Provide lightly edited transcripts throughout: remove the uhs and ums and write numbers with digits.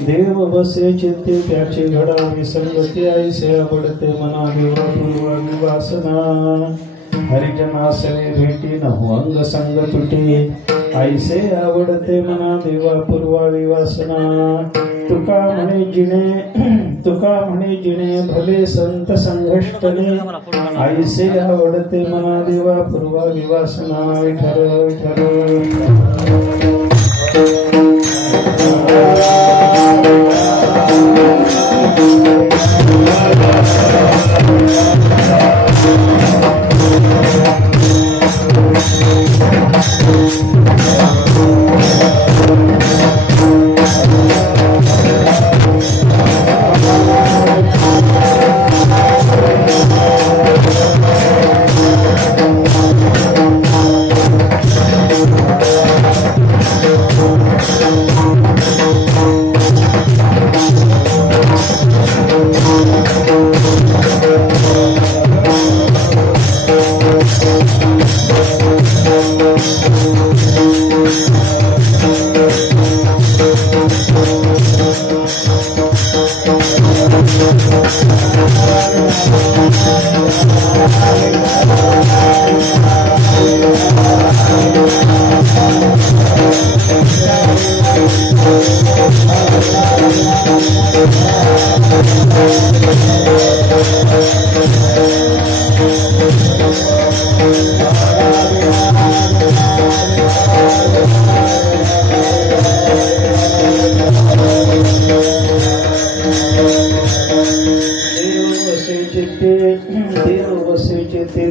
देव बसे चित्ते त्याची घडावी संगती ऐसे आवडते मना देवा पूर्वावी वासना हरिजनासवे भेटी नहो अंग संग तुटे ऐसे आवडते मना देवा पूर्वावी वासना तुका म्हणे जिणे भले संत संघष्टने ऐसे आवडते मना देवा पूर्वावी वासना विठ्ठल विठ्ठल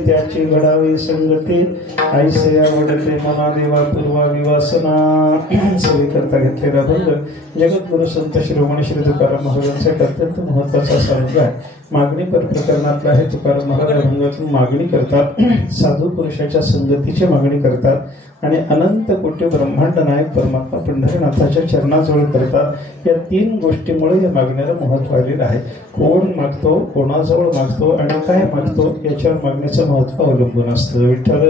त्याची घडावी संगती ऐसे आवडते मना देवा पूर्वावी वासना सवी करता घेतलेला भंग जगद्गुरु संत शिरोमणी श्री तुकाराम महाराजांचा अत्यंत महत्वाचा सर्ग आहे। मागणी पर प्रकरणातला आहे। तुकाराम महाराज भंगातून मागणी करतात, साधू पुरुषाच्या संगतीची मागणी करतात आणि अनंत कोटी ब्रह्मांड नायक परमात्मा पंढरीनाथाच्या चरणाजवळ करतात। या तीन गोष्टीमुळे या मागण्याला महत्व आलेलं आहे। कोण मागतो, कोणाजवळ मागतो आणि काय मागतो याच्यावर मागण्याचं महत्व अवलंबून असतं। विठ्ठल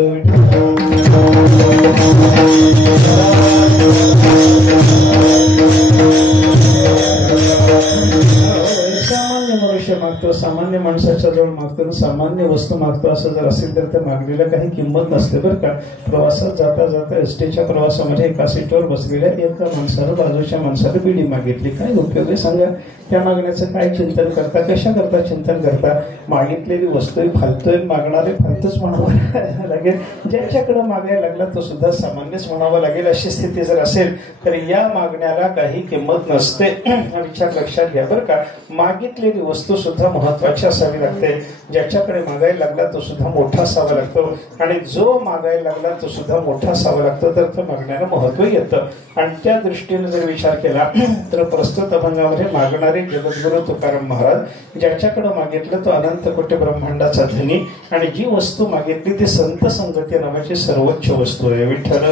सामान्य मनुष्य मागतो, सामान्य माणसाच्या जवळ मागतो, सामान्य वस्तू मागतो असं जर असेल तर त्या मागणीला काही किंमत नसते बरं का। प्रवासात जाता जाता एसटीच्या प्रवासामध्ये एका सीटवर बसलेल्या एका माणसानं बाजूच्या माणसाला बिडी मागितली। काय उपयोग आहे सांगा? त्या मागण्याचं काय चिंतन करता, कशा करता चिंतन करता? मागितलेली वस्तू फालतोय, मागणारे फालतूच म्हणावं लागेल, ज्याच्याकडे मागायला लागला तो सुद्धा सामान्यच म्हणावं लागेल। अशी स्थिती जर असेल तर या मागण्याला काही किंमत नसते हा विचार लक्षात घ्या बरं का। मागितलेली वस्तू सुद्धा महत्वाची असावी लागते, ज्याच्याकडे मागायला लागला तो सुद्धा मोठा असावा लागतो आणि जो मागायला लागला तो सुद्धा मोठा असावा लागतो, तर तो मागण्याला महत्व येतं। आणि त्या दृष्टीने जर विचार केला तर प्रस्तुत अभंगामध्ये मागणारे जगद्गुरु तुकाराम महाराज ज्याच्याकडे मागितलं तो अनंत कोटी ब्रह्मांडाचा धनी आणि जी वस्तू मागितली ती संत संगती नावाची सर्वोच्च वस्तू आहे। विठ्ठल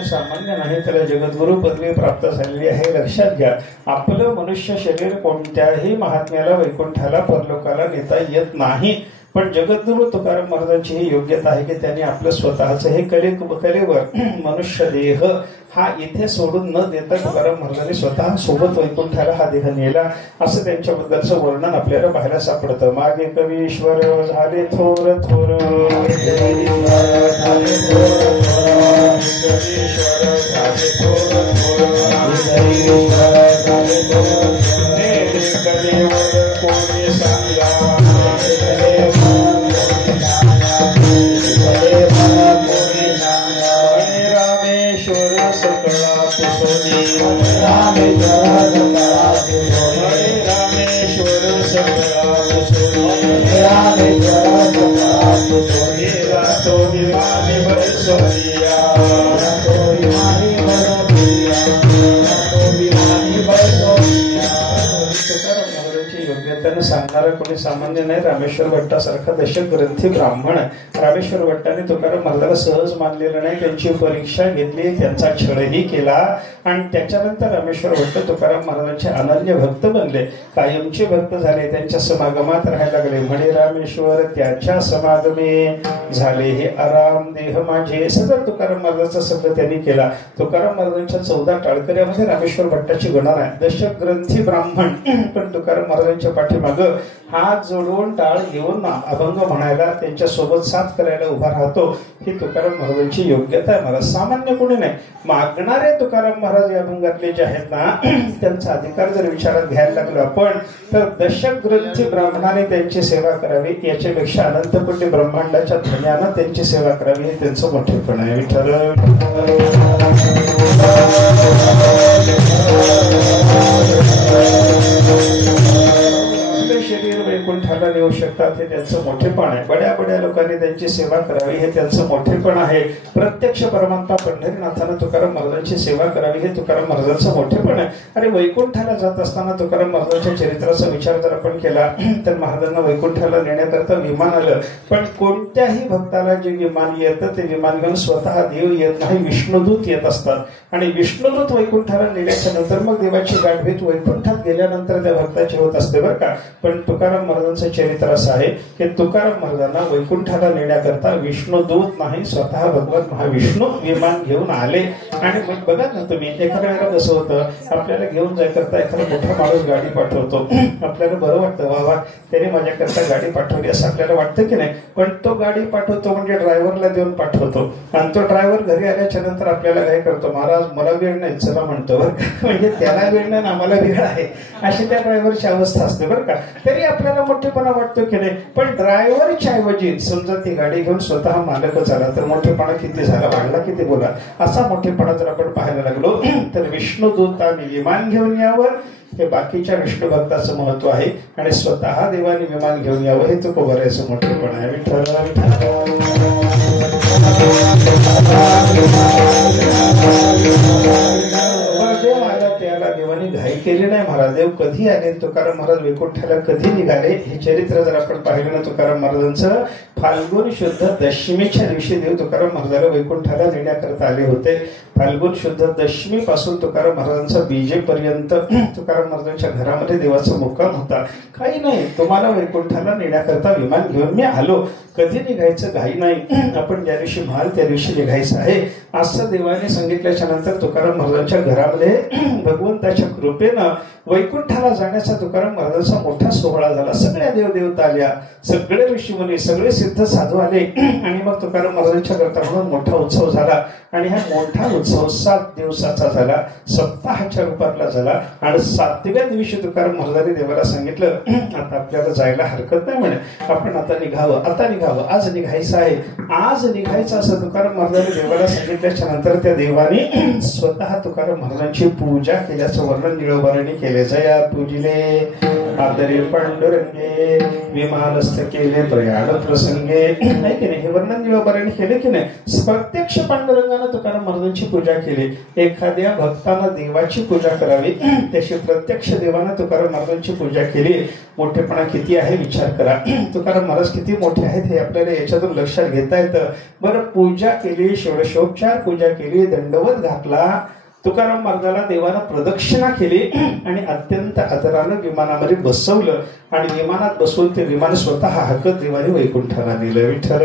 सामान्य नाही, त्याला जगद्गुरु पदवी प्राप्त झालेली आहे। लक्ष लक्षात घ्या, आपलं मनुष्य शरीर कोणत्याही महात्म्याला वैकुंठाला परलोकाला नेता येत नाही. पण जगद्गुरु तुकाराम महाराजांची ही योग्यता आहे की त्यांनी आपलं स्वतःचं हे कलेवर मनुष्य देह हा इथे सोडून न देता तुकाराम महाराजांनी स्वतः सोबत वैकुंठाला हा देह नेला, असं त्यांच्याबद्दलचं वर्णन आपल्याला पाहायला सापडतं. मागे कवीश्वर झाले थोर थोर, कोणी सांगा रामेश्वर सकळा पुसोनी, रामेश्वर सकळा पुसोनी, रामेश्वर सकळा पुसोनी, रातो विमानी बरसोनिया, रातो विमानी बरसोनिया, रातो विमानी बरसोनिया. तुकाराम महाराजांची योग्यतेनं सांगणारा कोणी सामान्य नाही. रामेश्वर भट्टासारखा दशक ग्रंथी ब्राह्मण रामेश्वर भट्टाने तुकाराम महाराजाला सहज मानलेलं नाही. त्यांची परीक्षा घेतली, त्यांचा छळही केला आणि त्याच्यानंतर रामेश्वर भट्ट तुकाराम महाराजांचे अनन्य भक्त बनले, कायमचे भक्त झाले, त्यांच्या समागमात राहायला लागले. म्हणे रामेश्वर त्याच्या समागमे झाले हे आराम देह माझे. सतत तुकाराम महाराजांचा सगळं त्यांनी केला. तुकाराम महाराजांच्या 14 टाळकऱ्यामध्ये रामेश्वर भट्टाची गणना आहे. दशक ग्रंथी ब्राह्मण पण तुकाराम महाराजांच्या पाठीमाग हात जोडून टाळ घेऊन अभंग म्हणायला, त्यांच्या सोबत साथ करायला उभा राहतो. ही तुकाराम महाराजांची योग्यता आहे. मला सामान्य कोणी नाही. मागणारे तुकाराम महाराज या अभंगातले जे आहेत ना, त्यांचा अधिकार जर विचारात घ्यायला लागलो आपण, तर दशक ग्रंथी ब्राह्मणाने त्यांची सेवा करावी, याच्यापेक्षा अनंतकोटी ब्रह्मांडाच्या धन्यानं त्यांची सेवा करावी, हे त्यांचं मोठेपण आहे. विठ्ठल शरीर वैकुंठाला नेऊ शकतात, हे त्यांचं मोठेपण आहे. बड्या बड्या लोकांनी त्यांची सेवा करावी, हे त्यांचं मोठेपण आहे. प्रत्यक्ष परमात्मा पंढरीनाथानं तुकाराम महाराजांची सेवा करावी, हे तुकाराम महाराजांचं मोठेपण आहे. आणि वैकुंठाला जात असताना तुकाराम महाराजांच्या चरित्राचा विचार जर आपण केला तर महाराजांना वैकुंठाला नेण्याकरता विमान आलं. पण कोणत्याही भक्ताला जे विमान येतं ते विमान घेऊन स्वतः देव येत नाही, विष्णुदूत येत असतात. आणि विष्णुदूत वैकुंठाला नेल्याच्या नंतर मग देवाची गाठभेट वैकुंठात गेल्यानंतर त्या भक्ताची होत असते बरं का. पण तुकाराम महाराजांचं चरित्र असं आहे की तुकाराम महाराजांना वैकुंठाला नेण्याकरता विष्णुदूत नाही, स्वतः भगवान महाविष्णू विमान घेऊन आले. आणि मग बघा ना तुम्ही, एखाद्या वेळेला कसं होतं, आपल्याला घेऊन जायकरता एखादा मोठा माणूस गाडी पाठवतो, आपल्याला बरं वाटतं, वा वा त्याने माझ्याकरता गाडी पाठवली असं आपल्याला वाटतं की नाही. पण तो गाडी पाठवतो म्हणजे ड्रायव्हरला देऊन पाठवतो, आणि तो ड्रायव्हर घरी आल्याच्या नंतर आपल्याला काय करतो, महाराज मला वेळ नाही चला म्हणतो बरं का. म्हणजे त्याला वेळ नाही आम्हाला वेळ आहे, अशी त्या ड्रायव्हरची अवस्था असते बरं का. तरी आपल्याला मोठेपणा वाटतो की नाही. पण ड्रायव्हरच्या ऐवजी समजा ती गाडी घेऊन स्वतः मालकच आला तर मोठेपणा किती झाला, वाढला किती बोला. असा मोठेपणा जर आपण पाहायला लागलो तर विष्णुदूताने विमान घेऊन यावं हे बाकीच्या विष्णू भक्ताचं महत्व आहे. आणि स्वतः देवाने विमान घेऊन यावं हे तो बऱ्याचं मोठेपण आहे. विठ्ठल देव आला त्याला देवाने घाई केली नाही. महाराज देव कधी आले, तुकाराम महाराज वैकुंठाला कधी निघाले, हे चरित्र जर आपण पाहिलं ना तुकाराम महाराजांचं, फाल्गुन शुद्ध दशमीच्या दिवशी देव तुकाराम महाराजाला वैकुंठाला नेण्याकरता आले होते. फाल्गुन शुद्ध दशमी पासून तुकाराम महाराजांचा बीजेपर्यंत तुकाराम महाराजांच्या घरामध्ये देवाचा मुक्काम होता. काही नाही, तुम्हाला वैकुंठाला नेण्याकरता विमान घेऊन मी आलो, कधी निघायचं घाई नाही, आपण ज्या दिवशी म्हणाल त्या दिवशी निघायचं आहे असं देवाने सांगितल्याच्या नंतर तुकाराम महाराजांच्या घरामध्ये भगवंताच्या कृपेनं वैकुंठाला जाण्याचा तुकाराम महाराजांचा मोठा सोहळा झाला. सगळ्या देवदेवता आल्या, सगळे ऋषीमुनी, सगळे सिद्ध साधू आले आणि मग तुकाराम महाराजांच्या करता म्हणून मोठा उत्सव झाला. आणि हा मोठा उत्सव 7 दिवसाचा झाला, सप्ताहाच्या रूपातला झाला. आणि 7व्या दिवशी तुकाराम महाराजांनी देवाला सांगितलं आता आपल्याला जायला हरकत नाही म्हणे, आपण आता निघावं, आता निघावं, आज निघायचं आहे, आज निघायचं असं तुकाराम महाराजांनी देवाला सांगितल्याच्या नंतर त्या देवाने स्वतः तुकाराम महाराजांची पूजा केल्याचं वर्णन निळोबाराने केले. जया पूजिले आदरे पांडुरंगे विमानस्थ केले प्रयाण प्रसंगे, नाही की नाही, हे वर्णन निळोबाराने केले की नाही. प्रत्यक्ष पांडुरंगाने तुकाराम महाराजांची पूजा केली. एखाद्या भक्तानं देवाची पूजा करावी त्याची प्रत्यक्ष देवानं तुकाराम महाराजांची पूजा केली. मोठेपणा किती आहे विचार करा. तुकाराम महाराज किती मोठे आहेत हे आपल्याला याच्यातून लक्षात घेता येतं. बरं, पूजा केली, षोडशोपचार पूजा केली, दंडवत घातला, तुकाराम महाराजाला देवानं प्रदक्षिणा केली आणि अत्यंत आदरानं विमानामध्ये बसवलं आणि विमानात बसवून ते विमान स्वतः हाकत देवाने वैकुंठाला नेलं. विठ्ठल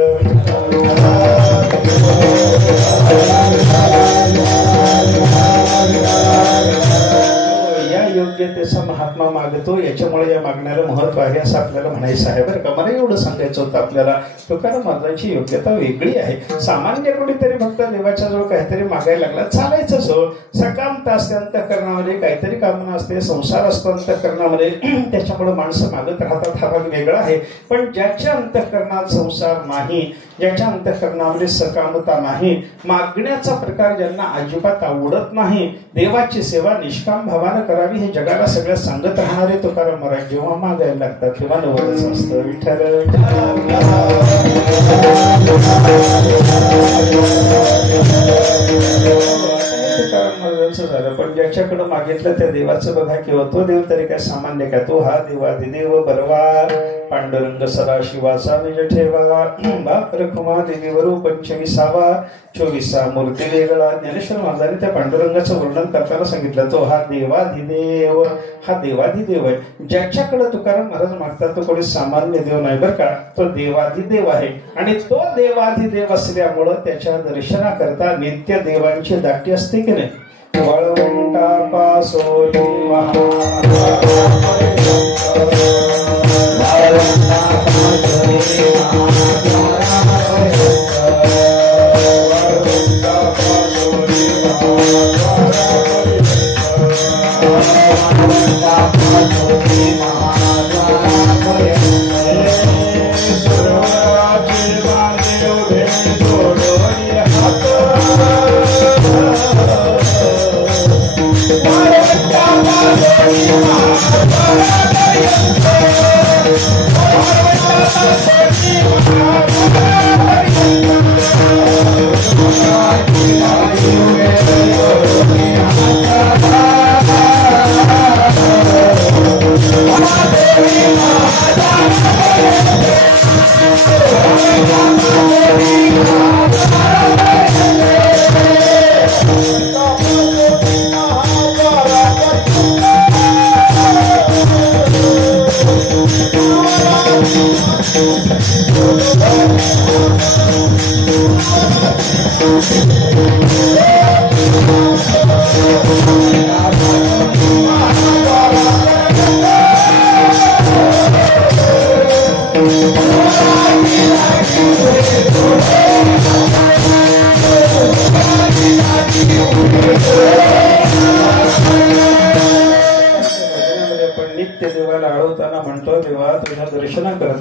या योग्यतेचा महात्मा मागतो, याच्यामुळे या मागण्याला महत्व आहे असं आपल्याला म्हणायचं आहे बरं का. मला एवढं सांगायचं होतं आपल्याला, तुकाराम महाराजांची योग्यता वेगळी आहे. सामान्य कोणीतरी फक्त देवाच्या जवळ काहीतरी मागायला लागला चालायचंच हो. सकामता असते अंतःकरणामध्ये, काहीतरी कामना असते, संसार असतो अंतःकरणामध्ये, त्याच्यामुळे माणसं मागत राहतात, हा भाग वेगळा आहे. पण ज्याच्या अंतःकरणात संसार नाही, ज्याच्या अंतःकरणामध्ये सकामता नाही, मागण्याचा प्रकार ज्यांना अजिबात आवडत नाही, देवाची सेवा निष्काम भावानं करावी हे जगाला सगळ्या सांगत राहणारे तुकाराम महाराज जेव्हा मागायला लागतात तेव्हा नवलच असतं. विठ्ठल तुकाराम महाराजांचं झालं. पण ज्याच्याकडे मागितलं त्या देवाचं बघा किंवा तो देव तरी काय सामान्य का, तो हा देवाधिदेव बरवा, पांडुरंग सदाशिवाचा निज ठेवा, बाप रखुमा देवीवरू 25वा 24 मूर्ती वेगळा. ज्ञानेश्वर महाराजांनी त्या पांडुरंगाचं वर्णन करताना सांगितलं, तो हा देवाधिदेव, हा देवाधिदेव आहे. ज्याच्याकडे तुकाराम महाराज मागतात तो कोणी सामान्य देव नाही बरं का, तो देवाधिदेव आहे. आणि तो देवाधिदेव असल्यामुळं त्याच्या दर्शनाकरता नित्य देवांची दाटी असते की नाही. वळवंटापासोनी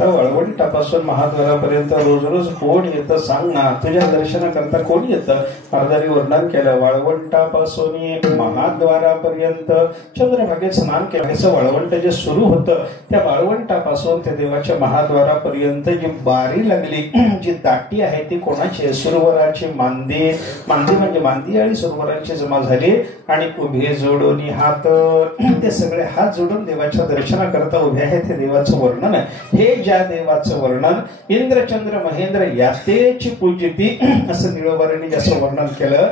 वाळवंटापासून महाद्वारापर्यंत रोज रोज कोण येतं सांग ना, तुझ्या दर्शनाकरता कोण येतं. महाराजांनी वर्णन केलं, वाळवंटापासून महाद्वारापर्यंत चंद्रभागेत स्नान केलं. वाळवंट जे सुरू होतं त्या वाळवंटापासून त्या देवाच्या महाद्वारापर्यंत जी बारी लागली, जी दाटी आहे ती कोणाची, सुरवराची. मांदी म्हणजे मांदी आणि सुरवराची जमा झाली आणि उभे जोडून हात, ते सगळे हात जोडून देवाच्या दर्शनाकरता उभे आहेत. हे देवाचं वर्णन आहे. हे ज्या देवाचं वर्णन इंद्रचंद्र महेंद्र यातेची पूजिती असं निळोबारांनी ज्याचं वर्णन केलं.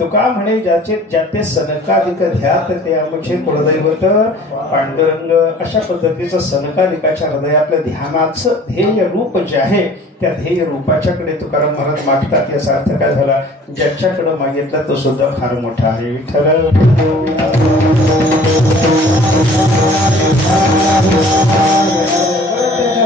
तुका म्हणे ज्याचे सनकादिक ध्यात ते आमचे कुलदैवत पांडुरंग. अशा पद्धतीचं सनकादिकाच्या हृदयातलं ध्यानाचं ध्येय रूप जे आहे त्या ध्येय रूपाच्याकडे तुकाराम महाराज मागतात. याचा अर्थ काय झाला, ज्याच्याकडे मागितलं तो सुद्धा फार मोठा आहे. विठ्ठल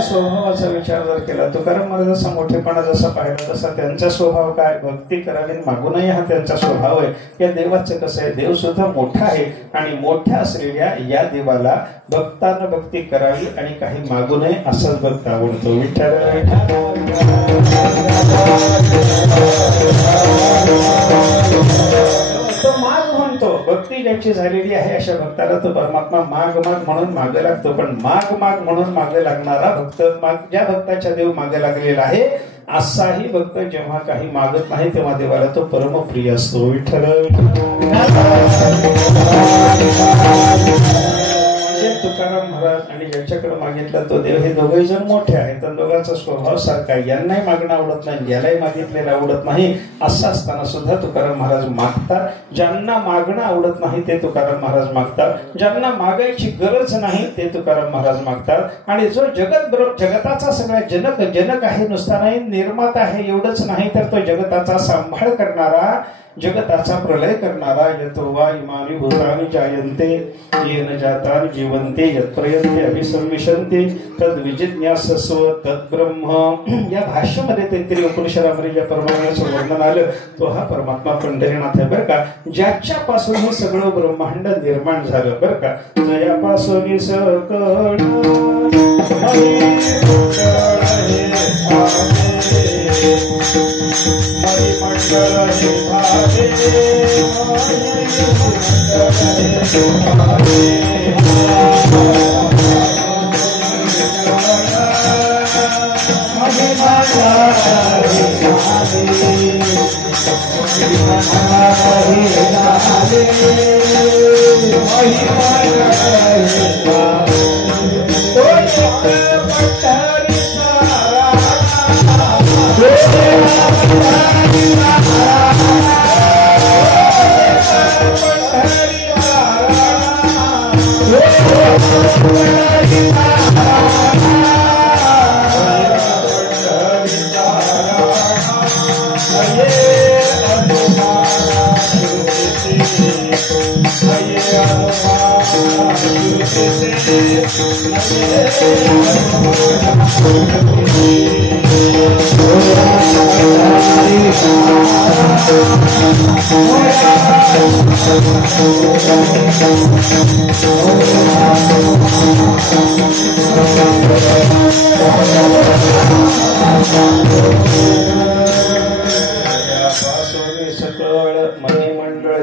स्वभावाचा विचार जर केला, तुकाराम महाराजांचा मोठेपणा जसा पाहिला तसा त्यांचा स्वभाव काय, भक्ती करावी मागू नये हा त्यांचा स्वभाव आहे. या देवाचं कसं आहे, देव सुद्धा मोठा आहे आणि मोठ्या असलेल्या या देवाला भक्तानं भक्ती करावी आणि काही मागू नये असंच भक्त आवडतो. विठ्ठल तो माग म्हणतो, भक्ती ज्याची झालेली आहे अशा भक्ताला तो परमात्मा माग माग म्हणून मागे लागतो. पण माग माग म्हणून मागे लागणारा भक्त, ज्या भक्ताच्या देव मागे लागलेला आहे असाही भक्त जेव्हा काही मागत नाही तेव्हा देवाला तो परमप्रिय असतो. विठ्ठल तुकाराम महाराज आणि ज्याच्याकडे मागितला तो देव हे दोघेही जण मोठे आहेत, तर दोघांचा स्वभाव सारखा आहे. यांनाही मागणं आवडत नाही, यालाही मागितलेलं आवडत नाही. असं असताना सुद्धा तुकाराम महाराज मागतात. ज्यांना मागणं आवडत नाही ते तुकाराम महाराज मागतात, ज्यांना मागायची गरज नाही ते तुकाराम महाराज मागतात. आणि जो जगताचा सगळा जनक आहे, नुसता नाही निर्माता आहे एवढंच नाही, तर तो जगताचा सांभाळ करणारा, जगताचा प्रलय करणारा, यतो वा इमानी भूतानि जायन्ते येन जातानि जीवन्ते यत्प्रयन्ते अभिसंविशन्ते तद विजिज्ञासस्व तद ब्रह्म. या भाष्यामध्ये तैत्तिरीय उपनिषदामध्ये ज्या परमात्म्याचं वर्णन आलं तो हा परमात्मा पंढरीनाथ आहे बरं का, ज्याच्यापासून हे सगळं ब्रह्मांड निर्माण झालं बरं का. जयापासून सकळ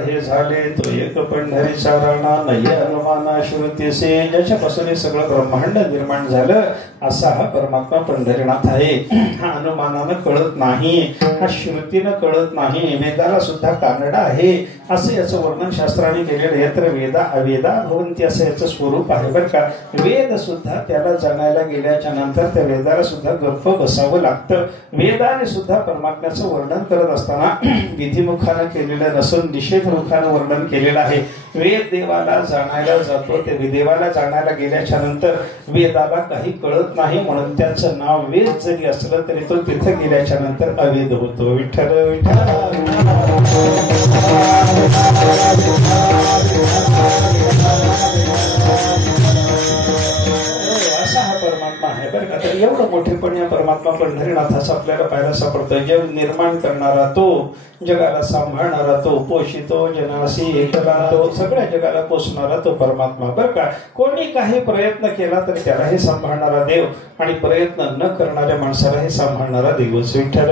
हे झाले तो एक पंढरीचा राणा नये अनुमाना श्रुतीसे. ज्याच्यापासून हे सगळं ब्रह्मांड निर्माण झालं असा हा परमात्मा पंढरीनाथ आहे. हा अनुमानानं कळत नाही, हा श्रुतीनं कळत नाही, वेदाला सुद्धा कानडा आहे असं याचं वर्णन शास्त्राने केलेलं. यत्र वेदा अवेदा भवन्ति असं याचं स्वरूप आहे बरं का. वेद सुद्धा त्याला जाणायला गेल्याच्या नंतर त्या वेदाला सुद्धा गप्प बसावं लागतं. वेदाने सुद्धा परमात्म्याचं वर्णन करत असताना विधिमुखानं केलेलं नसून निषेधमुखानं वर्णन केलेलं आहे. वेद देवाला जाणायला जातो, ते देवाला जाणायला गेल्याच्या नंतर वेदाला काही कळत नाही, म्हणून त्याचं नाव वेद जरी असलं तरी तो तिथे गेल्याच्या नंतर अवेद होतो. विठ्ठल विठ्ठल असा हा परमात्मा आहे बरं का. तर एवढं मोठेपण या परमात्मा पंढरीनाथाचा आपल्याला पाहायला सापडतं. जग निर्माण करणारा तो, जगाला सांभाळणारा तो, पोषितो जनासी एकला तो, सगळ्या जगाला पोषणारा तो परमात्मा बरं का. कोणी काही प्रयत्न केला तर त्याला हे सांभाळणारा देव, आणि प्रयत्न न करणाऱ्या माणसाला हे सांभाळणारा देवच. विठ्ठल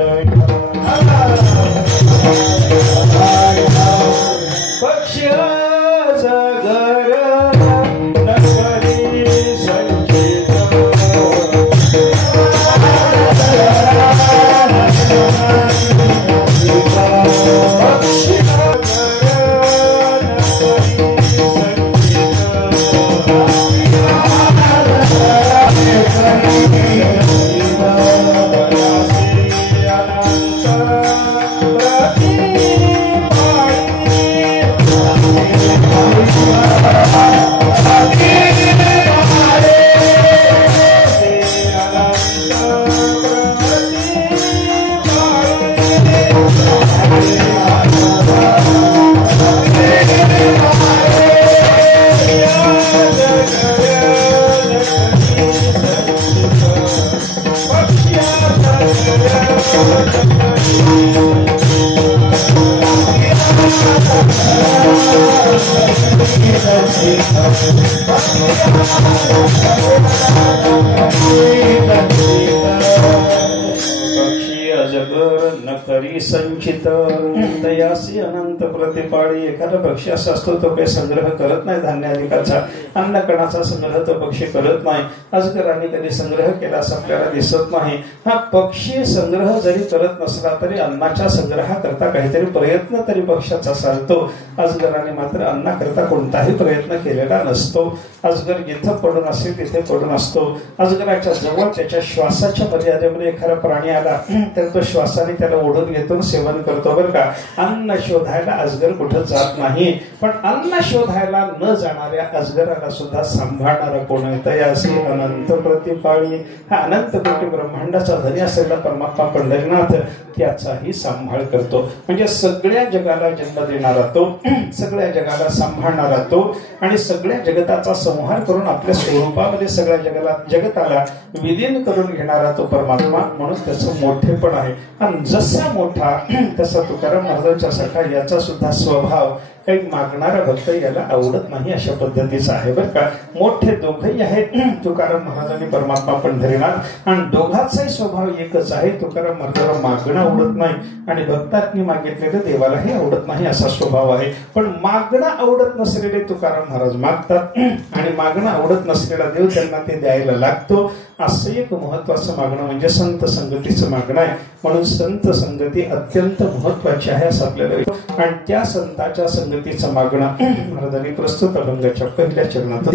पक्ष जगर संचित दयासी अनंत प्रतिपाळी. एखादा पक्षी असा असतो तो काही संग्रह करत नाही धान्याधिकाचा, अन्न कणाचा संग्रह तो पक्षी करत नाही. अजगराने कधी संग्रह केला असं आपल्याला दिसत नाही. हा पक्षी संग्रह जरी करत नसला तरी अन्नाच्या संग्रहाकरता काहीतरी प्रयत्न तरी पक्षाचा चालतो. अजगराने मात्र अन्नाकरता कोणताही प्रयत्न केलेला नसतो. अजगर जिथं पडून असेल तिथे पडून असतो. अजगराच्या जवळ त्याच्या श्वासाच्या मर्यादेमध्ये एखादा प्राणी आला तर तो श्वासाने त्याला ओढून घेतो, सेवन करतो बरं का. अन्न शोधायला अजगर कुठं जात नाही. पण अन्न शोधायला न जाणाऱ्या अजगराला सुद्धा सांभाळणारा कोण आहे? यासी अनंत प्रतिपाळी. हा अनंत कोटी ब्रह्मांडाचा धनी असलेला परमात्मा पंढरीनाथ त्याचाही सांभाळ करतो. म्हणजे सगळ्या जगाला जन्म देणारा तो, सगळ्या जगाला सांभाळणारा तो आणि सगळ्या जगताचा संहार करून आपल्या स्वरूपामध्ये सगळ्या जगताला विलीन करून घेणारा तो परमात्मा. म्हणून त्याचं मोठेपण आहे. आणि जसा मोठा तसा तुकाराम महाराजांच्या सारखा याचा सुद्धा स्वभाव काही मागणारा भक्त याला आवडत नाही अशा पद्धतीचा आहे बरं का. मोठे दोघंही आहेत तुकाराम महाराज आणि परमात्मा पंढरीनाथ, आणि दोघांचाही स्वभाव एकच आहे. तुकाराम महाराजांना मागणं आवडत नाही आणि भक्तांनी मागितलेलं देवालाही आवडत नाही असा स्वभाव आहे. पण मागणं आवडत नसलेले तुकाराम महाराज मागतात आणि मागणं आवडत नसलेला देव त्यांना ते द्यायला लागतो. असं एक महत्वाचं मागणं म्हणजे संत संगतीचं मागणं आहे. म्हणून संत संगती अत्यंत महत्वाची आहे असं आपल्याला, आणि त्या संताच्या संगतीचं मागणं महाराजांनी प्रस्तुत अभंगाच्या पहिल्या चरणात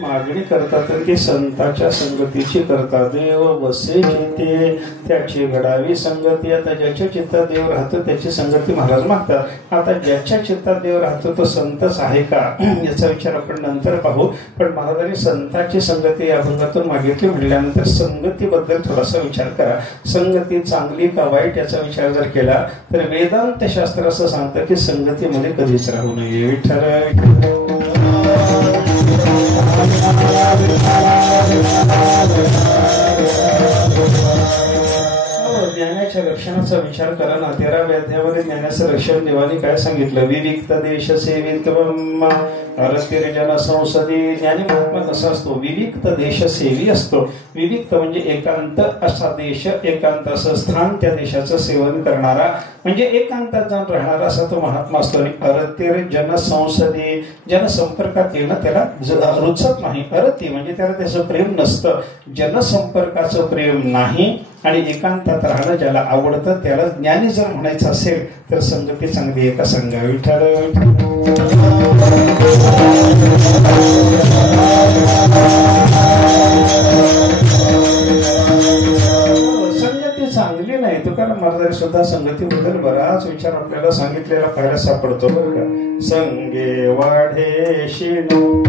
मागणी करतात की संतांच्या संगतीची करता. देव बसे चित्ते त्याची घडावी संगती. आता ज्याच्या चित्तात देव राहतो त्याची संगती महाराज मागतात. आता ज्याच्या चित्तात देव राहतो तो संतच आहे का याचा विचार आपण नंतर पाहू. पण महाराजांनी संतांची संगती या अभंगातून मागितली म्हटल्यानंतर संगतीबद्दल थोडासा विचार करा. संगती चांगली का वाईट याचा विचार जर केला तर वेदांत शास्त्र असं सांगतं की संगतीमध्ये कधीच राहू नये. विठ्ठल ज्ञानाच्या लक्षणाचा विचार करा ना. 13व्या अध्यायामध्ये ज्ञानाचं लक्षण देवानी काय सांगितलं? विविक्त देश सेवित जन संसदी. ज्ञानी महात्मा कसा असतो? विविक्त देश सेवी असतो. विविक्त म्हणजे एकांत असा देश, एकांत असं स्थान, त्या देशाचं सेवन करणारा म्हणजे एकांतात जाऊन राहणारा असा तो महात्मा असतो. आणि अरतीर जन संसदी, जनसंपर्कात येणं त्याला रुचत नाही. अरती म्हणजे त्याला त्याचं प्रेम नसतं, जनसंपर्काचं प्रेम नाही. आणि एकांतात राहणं ज्याला आवडतं त्याला ज्ञानी जर म्हणायचं असेल तर संगती चांगली एका संघा. विठ्ठल संगती चांगली नाही. तुकाराम महाराजांनी सुद्धा संगतीबद्दल बराच विचार आपल्याला सांगितलेला पाहायला सापडतो बरं का. संगे वाढे शिणू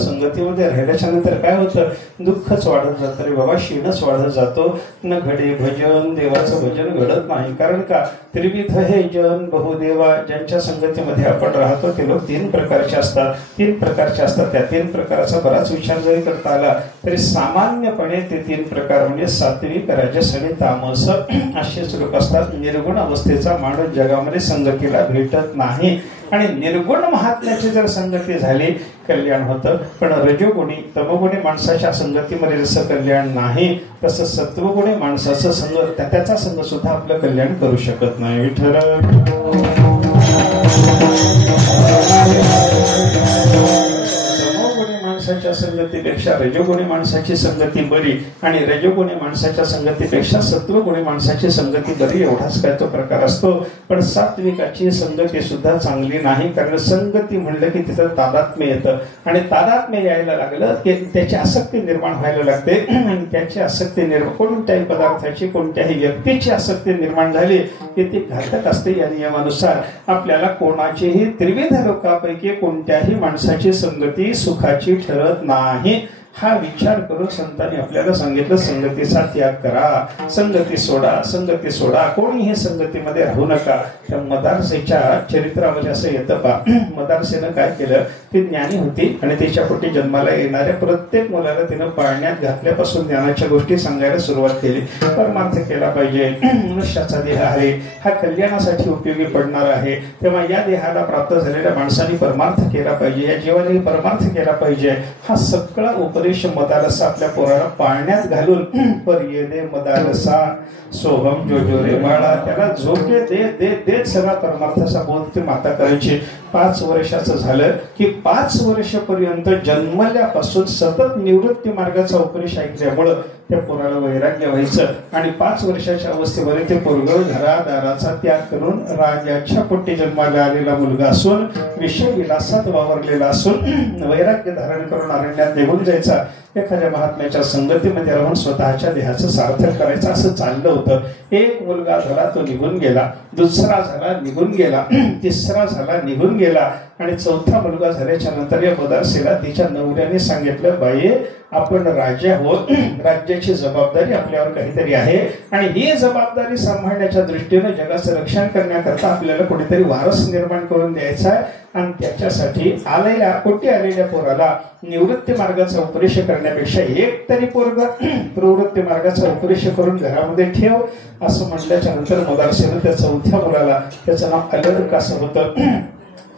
संगतीमध्ये राहिल्याच्या नंतर काय होतं, दुःखच वाढत जातं रे बाबा, शीणच वाढत जातो. न घडे भजन, देवाचं भजन घडत नाही. कारण का, त्रिविध हे जन बहुदेवा, ज्यांच्या संगतीमध्ये आपण राहतो ते लोक तीन प्रकारचे असतात. त्या तीन प्रकाराचा बराच विचार जरी करता आला तरी सामान्यपणे ते तीन प्रकार म्हणजे सात्विक, राजस आणि तामस असेच लोक असतात. निर्गुण अवस्थेचा माणूस जगामध्ये संगतीला भेटत नाही. आणि निर्गुण महात्म्याची जर संगती झाली कल्याण होतं, पण रजोगुणी तमोगुणी माणसाच्या संगतीमध्ये जसं कल्याण नाही तसं सत्वगुणी माणसाचं संग, त्याचा संग सुद्धा आपलं कल्याण करू शकत नाही. विठ्ठल माणसाच्या संगतीपेक्षा रजोगुणी माणसाची संगती बरी आणि रजोगुणी माणसाच्या संगतीपेक्षा सत्वगुणी माणसाची संगती बरी, एवढाच काय तो प्रकार असतो. पण सात्विकाची संगती सुद्धा चांगली नाही. कारण संगती म्हणलं की तिथं तादात्म्य येतं आणि तादात्म्य यायला लागलं की त्याची आसक्ती निर्माण व्हायला लागते. आणि त्याची आसक्ती निर्माण, कोणत्याही पदार्थाची कोणत्याही व्यक्तीची आसक्ती निर्माण झाली की ती घातक असते. या नियमानुसार आपल्याला कोणाचीही त्रिविध लोकांपैकी कोणत्याही माणसाची संगती सुखाची ठरत नाही. हा विचार करून संतांनी आपल्याला सांगितलं, संगतीचा त्याग करा, संगती सोडा, कोणीही संगतीमध्ये राहू नका. त्या मदारसेच्या चरित्रामध्ये असं येतं पा, मदारसेनं काय केलं, ती ज्ञानी होती आणि तिच्या पोटी जन्माला येणाऱ्या प्रत्येक मुलाला तिनं पाळण्यात घातल्यापासून ज्ञानाच्या गोष्टी सांगायला सुरुवात केली. परमार्थ केला पाहिजे, मनुष्याचा देह आहे, हा कल्याणासाठी उपयोगी पडणार आहे, तेव्हा या देहाला प्राप्त झालेल्या माणसाने परमार्थ केला पाहिजे, या जीवाने परमार्थ केला पाहिजे. हा सगळा उपदेश मदारसा आपल्या पोराला पाळण्यात घालून, पर ये दे मदारसा सोहम जो रे बाळा, त्याला झोके दे सगळा परमार्थाचा बोध ती माता करायची. 5 वर्षाचं झालं की 5 वर्षापर्यंत जन्मल्यापासून सतत निवृत्ती मार्गाचा उपदेश ऐकल्यामुळं त्या पोराला वैराग्य व्हायचं आणि 5 वर्षाच्या अवस्थेमध्ये ते पोरगं घरादाराचा त्याग करून राजाच्या पोटी जन्माला आलेला मुलगा असून विषय विलासात वावरलेला असून वैराग्य धारण करून अरण्यात निघून जायचा. एखाद्या महात्म्याच्या संगतीमध्ये राहून स्वतःच्या देहाचं सार्थक करायचं असं चाललं होतं. एक मुलगा झाला, तो निघून गेला, दुसरा झाला निघून गेला, तिसरा झाला निघून गेला आणि चौथा मुलगा झाल्याच्या नंतर या मदारसेला तिच्या नवऱ्याने सांगितलं, बाई आपण राजा आहोत, राज्याची जबाबदारी आपल्यावर काहीतरी आहे आणि ही जबाबदारी सांभाळण्याच्या दृष्टीने जगाचं रक्षण करण्याकरता आपल्याला कोणीतरी वारस निर्माण करून द्यायचा आहे आणि त्याच्यासाठी कोटी आलेल्या पोराला निवृत्ती मार्गाचा उपदेश करण्यापेक्षा एक तरी पोरगा प्रवृत्ती मार्गाचा उपदेश करून घरामध्ये ठेव असं म्हटल्याच्या नंतर मदारसेनं त्या चौथ्या मुलाला, त्याचं नाव अलर्कास होतं,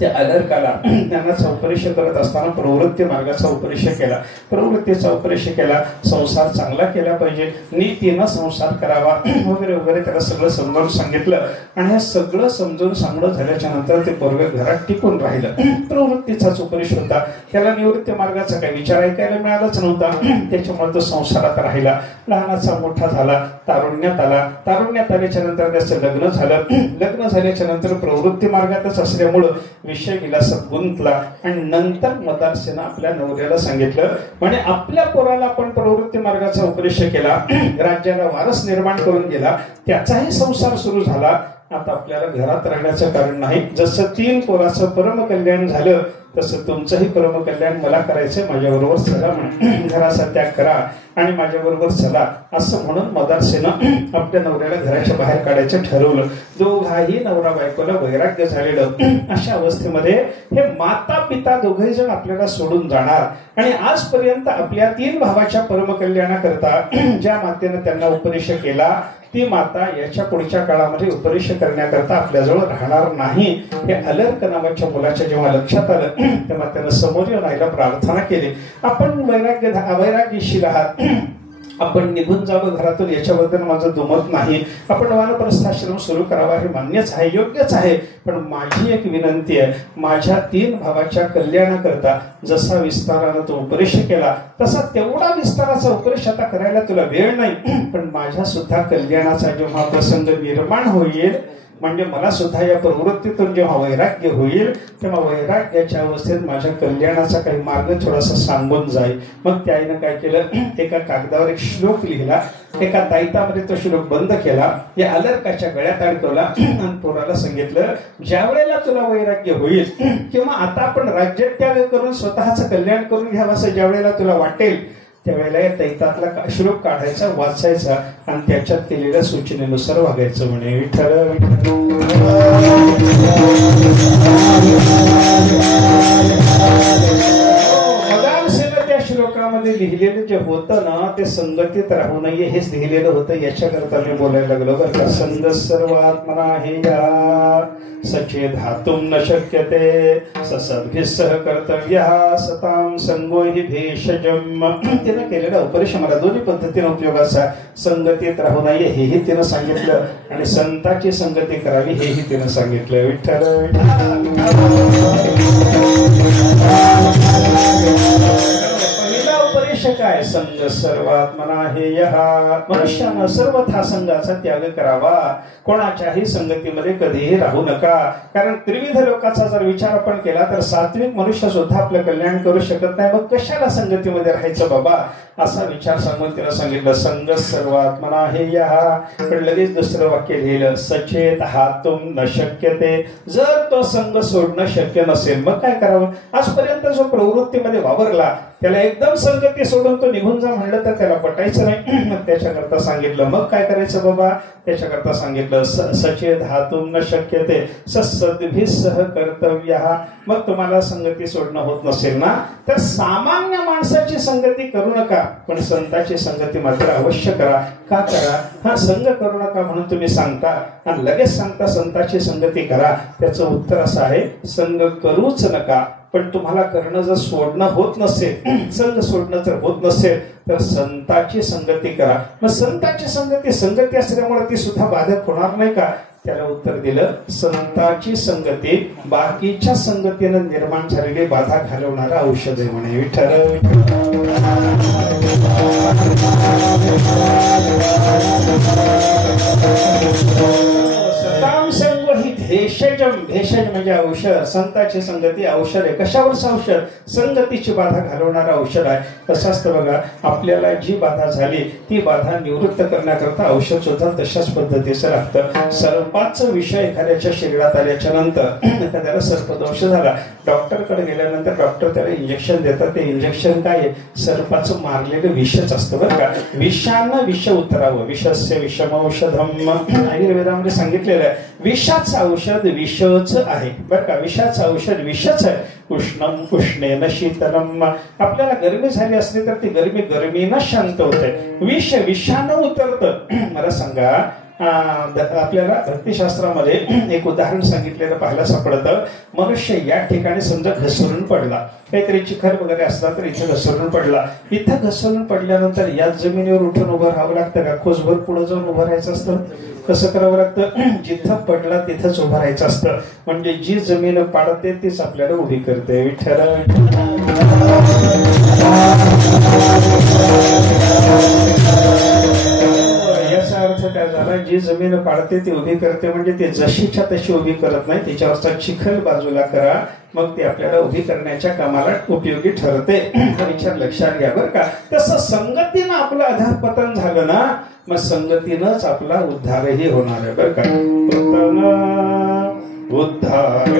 त्या अलर्काला त्यांना उपदेश करत असताना प्रवृत्ती मार्गाचा उपदेश केला. प्रवृत्तीचा उपदेश केला, संसार चांगला केला पाहिजे, नीतीनं संसार करावा वगैरे वगैरे त्याला सगळं समजावून सांगितलं. आणि हे सगळं समजून सांगणं झाल्याच्या नंतर ते पोरगं घरात टिकून राहिलं. प्रवृत्तीचाच उपदेश होता, त्याला निवृत्ती मार्गाचा काही विचार ऐकायला मिळालाच नव्हता. त्याच्यामुळे तो संसारात राहिला. लहानाचा मोठा झाला, तारुण्यात आला, तारुण्यात आल्याच्या नंतर त्याचं लग्न झालं. लग्न झाल्याच्या नंतर प्रवृत्ती मार्गातच असल्यामुळं विषय विलासात गुंतला आणि नंतर मदारसेनं आपल्या नवऱ्याला सांगितलं, म्हणजे आपल्या पोराला आपण प्रवृत्ती मार्गाचा उपदेश केला, राज्याला वारस निर्माण करून दिला, त्याचाही संसार सुरू झाला आता आपल्याला घरात राहण्याचं कारण नाही. जसं 3 पोराचं परमकल्याण झालं तसं तुमचंही परमकल्याण मला करायचंय. माझ्याबरोबर चला म्हणून घराचा त्याग करा आणि माझ्याबरोबर चला असं म्हणून मदारसेनं आपल्या नवऱ्याला घराच्या बाहेर काढायचं ठरवलं. दोघाही नवरा बायकोला वैराग्य झालेलं. अशा अवस्थेमध्ये हे माता पिता दोघे जण आपल्याला सोडून जाणार आणि आजपर्यंत आपल्या 3 भावाच्या परमकल्याणाकरता ज्या मातेनं त्यांना उपदेश केला ती माता याच्या पुढच्या काळामध्ये उपदेश करण्याकरता आपल्याजवळ राहणार नाही. हे अलर्क नावाच्या मुलाच्या जेव्हा लक्षात आलं तेव्हा त्यानं समोर येऊन आईला प्रार्थना केली. आपण अवैराग्यशील आहात, आपण निघून जावं घरातून याच्याबद्दल माझं दुमत नाही. आपण वानप्रस्थाश्रम सुरू करावा हे मान्यच आहे, योग्यच आहे. पण माझी एक विनंती आहे, माझ्या 3 भावाच्या कल्याणाकरता जसा विस्तारानं तो उपदेश केला तसा तेवढा विस्ताराचा उपदेश आता करायला तुला वेळ नाही. पण माझ्या सुद्धा कल्याणाचा जेव्हा प्रसंग निर्माण होईल म्हणजे मला सुद्धा या प्रवृत्तीतून जेव्हा वैराग्य होईल तेव्हा वैराग्याच्या अवस्थेत माझ्या कल्याणाचा काही मार्ग थोडासा सांगून जाईल. मग त्याईनं काय केलं, एका कागदावर एक श्लोक लिहिला, एका ताईतामध्ये तो श्लोक बंद केला, या अलर्काच्या गळ्यात अडकवला आणि पोराला सांगितलं ज्या वेळेला तुला वैराग्य होईल किंवा आता आपण राज्यत्याग करून स्वतःचं कल्याण करून घ्यावं असं ज्या वेळेला तुला वाटेल त्यावेळेला या दैतातला श्लोक काढायचा, वाचायचा आणि त्याच्यात केलेल्या सूचनेनुसार वागायचं. म्हणे विठ्ठल त्या श्लोकामध्ये लिहिलेलं जे होतं ना ते संगतीत राहू नये हेच लिहिलेलं होतं. याच्याकरता मी बोलायला लागलो बरं का. संग सर्वात्मना हे या सचे धातुम न शक्यते ससद्भिः सह कर्तव्यः सतां संगो हि भेषजम. तिनं केलेला उपदेश मला दोन्ही पद्धतीने उपयोगाचा. संगतीत राहू नये हेही तिनं सांगितलं आणि संताची संगती करावी हेही तिनं सांगितलं. विठ्ठल उपदेश काय, संग सर्वात्मना हेयः. मनुष्यानं सर्वथा संघाचा त्याग करावा, कोणाच्याही संगतीमध्ये कधीही राहू नका. कारण त्रिविध लोकाचा जर विचार आपण केला तर सात्विक मनुष्य सुद्धा आपलं कल्याण करू शकत नाही. मग कशाला संगतीमध्ये राहायचं बाबा असा विचार सांगून तिला सांगितलं संग सर्वात्मना हेयः. पण लगेच दुसरं वाक्य लिहिलं सचेत हातुम न शक्यते. जर तो संग सोडणं शक्य नसेल मग काय करावं. आजपर्यंत जो प्रवृत्तीमध्ये वावरला त्याला एकदम संगती सोडून तो निघून जा म्हणलं तर त्याला पटायचं नाही. मग त्याच्याकरता सांगितलं मग काय करायचं बाबा. त्याच्याकरता सांगितलं सचेत हातुम न शक्यते सद्भिः सह कर्तव्यः. मग तुम्हाला संगती सोडणं होत नसेल ना तर सामान्य माणसाची संगती करू नका पण संतांची संगती मात्र अवश्य करा. का करा. हा संग करू नका म्हणून तुम्ही सांगता आणि लगेच सांगता संतांची संगती करा. त्याचं उत्तर असं आहे संग करूच नका. पण तुम्हाला करणं जर सोडणं होत नसेल, संग सोडणं जर होत नसेल तर संतांची संगती करा. मग संतांची संगती असल्यामुळे ती सुद्धा बाधक होणार नाही का. त्याला उत्तर दिलं संतांची संगती बाकीच्या संगतीनं निर्माण झालेली बाधा घालवणारं औषध आहे म्हणे. विठ्ठल भेषज म्हणजे औषध. संतांची संगती औषध आहे. कशावरच औषध. संगतीची बाधा घालवणारा औषध आहे. कसं असतं बघा आपल्याला जी बाधा झाली ती बाधा निवृत्त करण्याकरता औषध सुद्धा तशाच पद्धतीचं लागतं. सर्पाचा विषय एखाद्याच्या शरीरात आल्याच्या नंतर एखाद्याला सर्पदंश झाला डॉक्टरकडे गेल्यानंतर डॉक्टर त्याला इंजेक्शन देतात. ते इंजेक्शन काय आहे सर्पाचं मारलेलं विषच असतं बरं का. विषानं विष उतरावं. विषस्य विषम औषधम आयुर्वेदामध्ये सांगितलेलं आहे. विषाचं औषध विषच आहे बरं का. विषाचं औषध विषच आहे. उष्णम उष्णेन शीतलम. आपल्याला गरमी झाली असली तर ती गरमीनं शांत होते. विष विषानं उतरतं. मला सांगा आपल्याला भक्तिशास्त्रामध्ये एक उदाहरण सांगितलेलं पाहायला सापडतं. मनुष्य या ठिकाणी समजा घसरून पडला, काहीतरी चिखल वगैरे असला तर इथे घसरून पडला. इथं घसरून पडल्यानंतर याच जमिनीवर उठून उभं राहावं लागतं का. खोसभर पुढे जाऊन उभं राहायचं असतं. कसं करावं लागतं. जिथं पडला तिथंच उभं राहायचं असतं. म्हणजे जी जमीन पाडते तीच आपल्याला उभी करते. विठ्ठल याचा अर्थ काय झाला. जी जमीन पाडते ती उभी करते म्हणजे ती जशीच्या तशी उभी करत नाही. तिच्यावरचा चिखल बाजूला करा मग ती आपल्याला उभी करण्याच्या कामाला उपयोगी ठरते. हा विचार लक्षात घ्या बरं का. तसं संगतीनं आपलं अधःपतन झालं ना मग संगतीनंच आपला उद्धारही होणार आहे बरं का. पतन उद्धार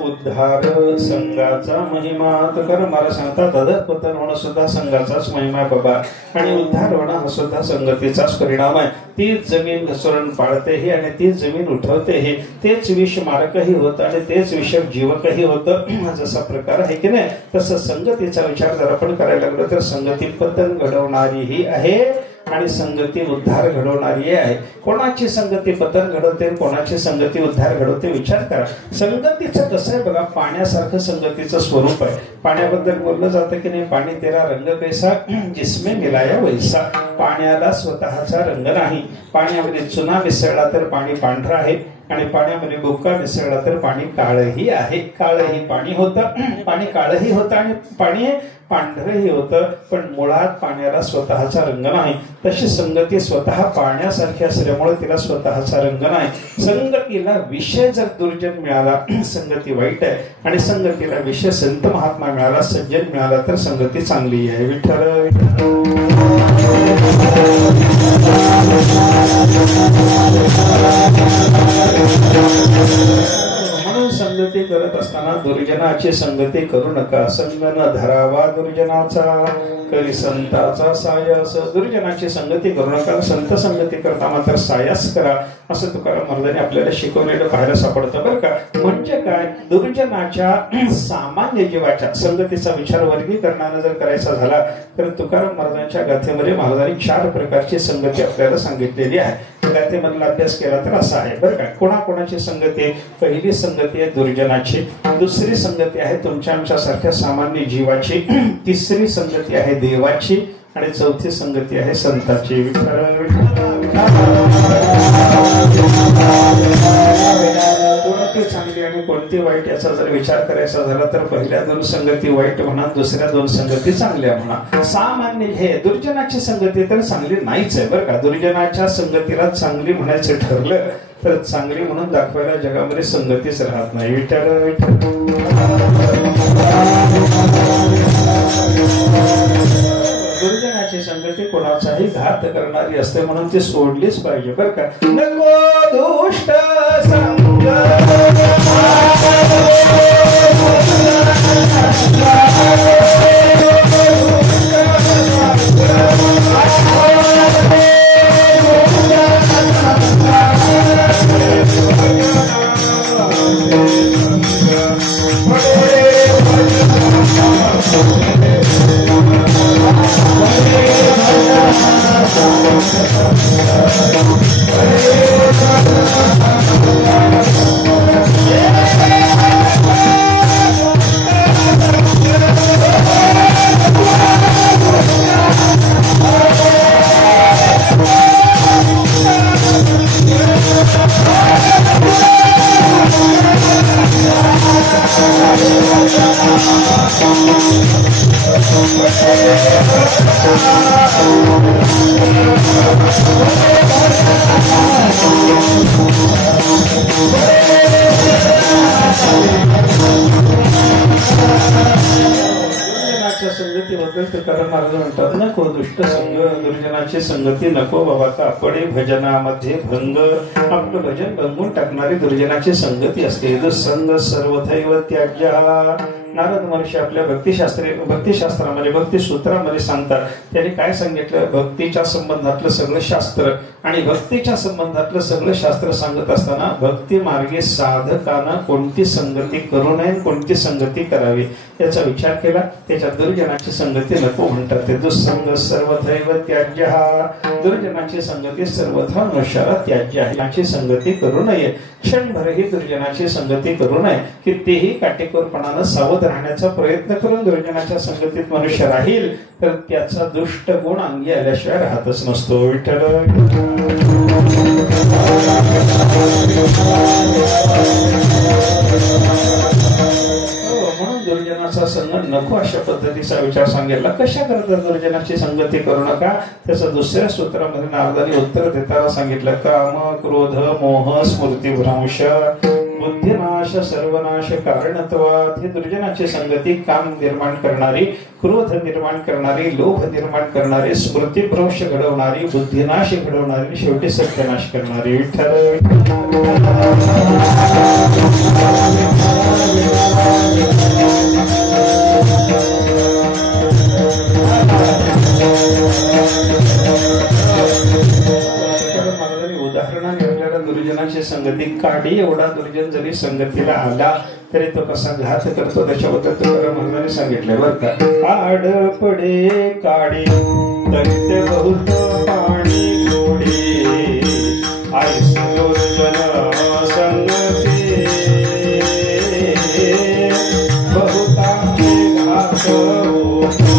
उद्धार संघाचा महिमा तुकार मला सांगतात अधःपतन होणं सुद्धा संघाचाच महिमा आहे बाबा आणि उद्धार होणं हा सुद्धा संगतीचाच परिणाम आहे. तीच जमीन घसरण पाळतेही आणि तीच जमीन उठवतेही, तेच विष मारकही होतं आणि तेच विषक जीवकही होतं. जसा प्रकार आहे की नाही तसं संगतीचा विचार जर आपण करायला लागलो तर संगती पतन घडवणारीही आहे आणि संगती उद्धार घडवणारी आहे. कोणाची संगती पतन घडवते कोणाची संगती उद्धार घडवते विचार करा. संगतीचं कसं आहे बघा, पाण्यासारखं संगतीचं स्वरूप आहे. पाण्याबद्दल बोललं जातं की नाही, पाणी तेरा रंग कैसा जिसमें मिलाया वैसा. पाण्याला स्वतःचा रंग नाही. पाण्यामध्ये चुना मिसळला तर पाणी पांढरं आहे आणि पाण्यामध्ये बुक्का मिसळला तर पाणी काळही आहे. काळही पाणी होतं, पाणी काळही होतं आणि पाणी पांढरही होतं, पण मुळात पाण्याला स्वतःचा रंग नाही. तशी संगती स्वतः पाण्यासारखी असल्यामुळे तिला स्वतःचा रंग नाही. संगतीला विषय जर दुर्जन मिळाला संगती वाईट आहे आणि संगतीला विषय संत महात्मा मिळाला सज्जन मिळाला तर संगती चांगली आहे. विठ्ठल म्हणून संगती करत असताना दुर्जनाची संगती करू नका. संग न धरावा दुर्जनाचा करी संताचा सायास. दुर्जनाची संगती करू नका, संत संगती करता मात्र सायास करा असं तुकाराम महाराजांनी आपल्याला शिकवलेलं पाहायला सापडतं बरं का. म्हणजे काय, दुर्जनाच्या सामान्य जीवाच्या संगतीचा विचार वर्गीकरणाने जर करायचा झाला तर तुकाराम महाराजांच्या गाथेमध्ये महाराजांनी 4 प्रकारची संगती आपल्याला सांगितलेली आहे. गाथेमधला अभ्यास केला तर असा आहे बरं का. कोणाकोणाची संगती, पहिली संगती आहे दुर्जनाची, दुसरी संगती आहे तुमच्या आमच्यासारख्या सामान्य जीवाची, तिसरी संगती आहे देवाची आणि चौथी संगती आहे संताची. कोणती चांगली आणि कोणती वाईट याचा जर विचार करायचा झाला तर पहिल्या 2 संगती वाईट म्हणा, दुसऱ्या 2 संगती चांगल्या म्हणा. सामान्य हे दुर्जनाची संगती तर चांगली नाहीच आहे बरं का. दुर्जनाच्या संगतीला चांगली म्हणायचं ठरलं तर चांगली म्हणून दाखवायला जगामध्ये संगतीच राहत नाही. दुर्जनाची संगती कोणाचाही घात करणारी असते म्हणून ती सोडलीच पाहिजे बरं का. नको दुष्ट संग संगतीबद्दल तुकाराम महाराज म्हणतात, नको दुष्ट संग दुर्जनाची संगती नको बाबा, कापडे भजनामध्ये भंग. आपलं भजन भंगून टाकणारी दुर्जनाची संगती असते. दुसंग सर्वथैव त्याज्या. नारद महर्षी आपल्या भक्तिशास्त्रामध्ये भक्तिसूत्रामध्ये सांगतात. त्यांनी काय सांगितलं? भक्तीच्या संबंधातलं सगळं शास्त्र आणि भक्तीच्या संबंधातलं सगळं शास्त्र सांगत असताना भक्ती मार्गे साधकानं कोणती संगती करू नये, कोणती संगती करावी याचा विचार केला. त्याच्या दुर्जनाची संगती नको म्हणतात ते. दुसंग सर्वथैव त्याज्य. दुर्जनाची संगती सर्वथा मनुष्याला त्याज्य आहे. याची संगती करू नये. क्षणभरही दुर्जनाची संगती करू नये. कितीही काटेकोरपणानं सावध राहण्याचा प्रयत्न करून दुर्जनाच्या संगतीत मनुष्य राहील तर त्याचा दुष्ट गुण अंगी आल्याशिवाय राहतच नसतो. विठ्ठल म्हणून दुर्जनाचा संग नको अशा पद्धतीचा विचार सांगितला. कशा करता दुर्जनाची संगती करू नका? त्याचं दुसऱ्या सूत्रामध्ये नारदांनी उत्तर देताना सांगितलं, काम क्रोध मोह स्मृतिभ्रंश बुद्धिनाश सर्वनाश कारणत्वात. ही दुर्जनाची संगती काम निर्माण करणारी, क्रोध निर्माण करणारी, लोभ निर्माण करणारी, स्मृतिभ्रंश घडवणारी, बुद्धिनाश घडवणारी, शेवटी सत्यनाश करणारी. विठ्ठल उदाहरणाने आपल्याला दुर्जनाची संगती, काडी एवढा दुर्जन जरी संगतीला आला तरी तो कसा घात करतो त्याच्याबद्दल तुकाराम महाराजांनी सांगितलंय बरं का. आड पडे काडी तरी बहुत पाणी गोडी, आईस दुर्जन संगती बहुतांचे घात होती.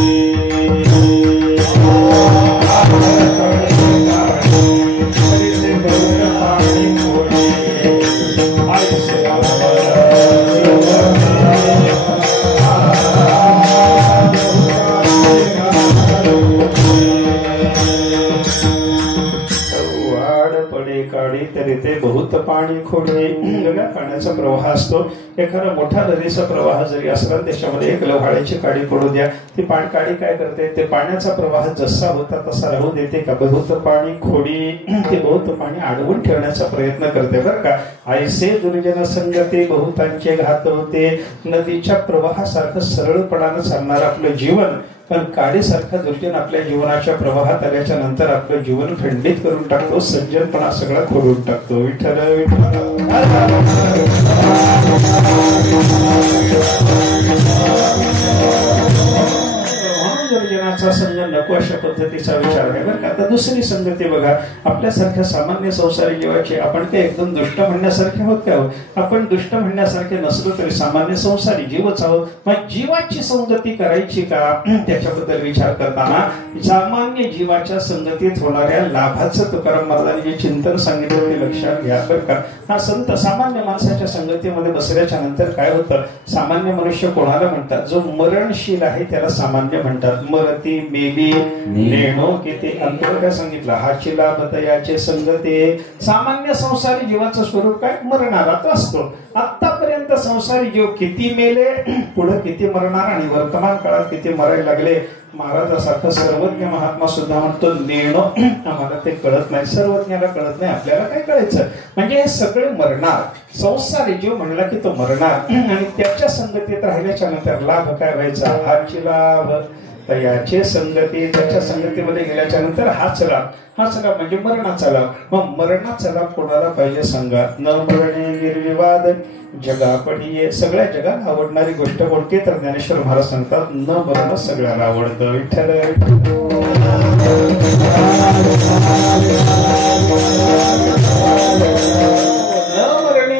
तरी ते बहुत पाणी खोडे. वेगळ्या पाण्याचा प्रवाह असतो. एखादा मोठा नदीचा प्रवाह जरी असला त्याच्यामध्ये एक लोहाळ्याची काडी पडू द्या, ती काडी काय करते? ते पाण्याचा प्रवाह जसा होता तसा राहू देते का? बहुत पाणी खोडी. ते बहुत पाणी अडवून ठेवण्याचा प्रयत्न करते बरं का. ऐसे दुर्जन संगती बहुतांचे घात होते. नदीच्या प्रवाहासारखं सरळपणानं चालणार आपलं जीवन, पण काडीसारखा दुर्जन आपल्या जीवनाच्या प्रवाहात आल्याच्या नंतर आपलं जीवन खंडित करून टाकतो, सज्जनपणा सगळा खोडून टाकतो. विठ्ठल दुर्जनाचा संग नको अशा पद्धतीचा विचार आहे बरं का. आता दुसरी संगती बघा. आपल्यासारख्या सामान्य संसारी जीवाची आपण काही एकदम दुष्ट म्हणण्यासारखे आहोत का? आपण दुष्ट म्हणण्यासारखे नसलो तरी सामान्य संसारी जीवच आहोत. मग जीवाची संगती करायची का त्याच्याबद्दल विचार करताना सामान्य जीवाच्या संगतीत होणाऱ्या लाभाचं तुकाराम महाराजांनी जे चिंतन सांगितलं ते लक्षात घ्या बरं का. हा संत सामान्य माणसाच्या संगतीमध्ये बसल्याच्या नंतर काय होतं? सामान्य मनुष्य कोणाला म्हणतात? जो मरणशील आहे त्याला सामान्य म्हणतात. मरती मेली नेणो किती अंतर काय सांगितलं? हाची लाभतयाचे संगते. सामान्य संसारी जीवाचं स्वरूप काय? मरणारा तो असतो. आतापर्यंत संसारी जीव किती मेले, पुढे किती मरणार आणि वर्तमान काळात किती मरायला लागले. महाराजासारखा सर्वज्ञ महात्मा सुद्धा म्हणतो नेणो आम्हाला ते कळत नाही. सर्वज्ञाला कळत नाही, आपल्याला काय कळायचं? म्हणजे हे सगळे मरणार. संसारी जीव म्हणला की तो मरणार आणि त्याच्या संगतीत राहिल्याच्या नंतर लाभ काय व्हायचा? हाची लाभ तयाचे संगती, त्याच्या संगतीमध्ये गेल्याच्या नंतर हाच लाभ म्हणजे मरणाचा लाभ. मग मरणाचा लाभ कोणाला पाहिजे सांगा. न मरणे निर्विवाद जगापडीये. सगळ्या जगाला आवडणारी गोष्ट कोणती तर ज्ञानेश्वर महाराज सांगतात न मरण सगळ्याला आवडतं. विठ्ठल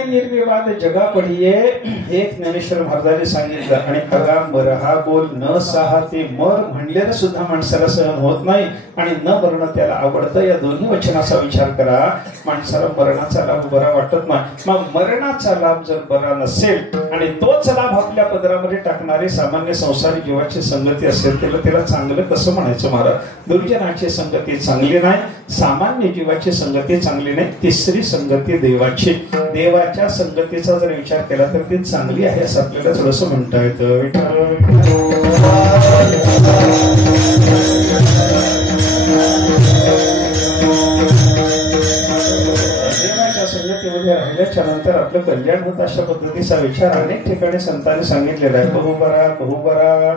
निर्विवाद जगापडीये एक ज्ञानेश्वर महाराजांनी सांगितलं. आणि अगा मरहा बोल न साहा ते मर म्हणलेलं सुद्धा माणसाला सहन होत नाही आणि न मरण त्याला आवडतं. या दोन्ही वचनाचा विचार करा. माणसाला मरणाचा लाभ बरा वाटत नाही. मग मरणाचा लाभ जर बरा नसेल आणि तोच लाभ आपल्या पदरामध्ये टाकणारे सामान्य संसारी जीवाची संगती असेल तर त्याला चांगलं कसं म्हणायचं महाराज. दुर्जनाची संगती चांगली नाही, सामान्य जीवाची संगती चांगली नाही, तिसरी संगती देवाची. देवाच्या संगतीचा जर विचार केला तर ती चांगली आहे असं आपल्याला थोडंसं म्हणता येतं. देवाच्या संगतीमध्ये राहिल्याच्या नंतर आपलं कल्याण होतं अशा पद्धतीचा विचार अनेक ठिकाणी संतांनी सांगितलेला आहे. बहुबरा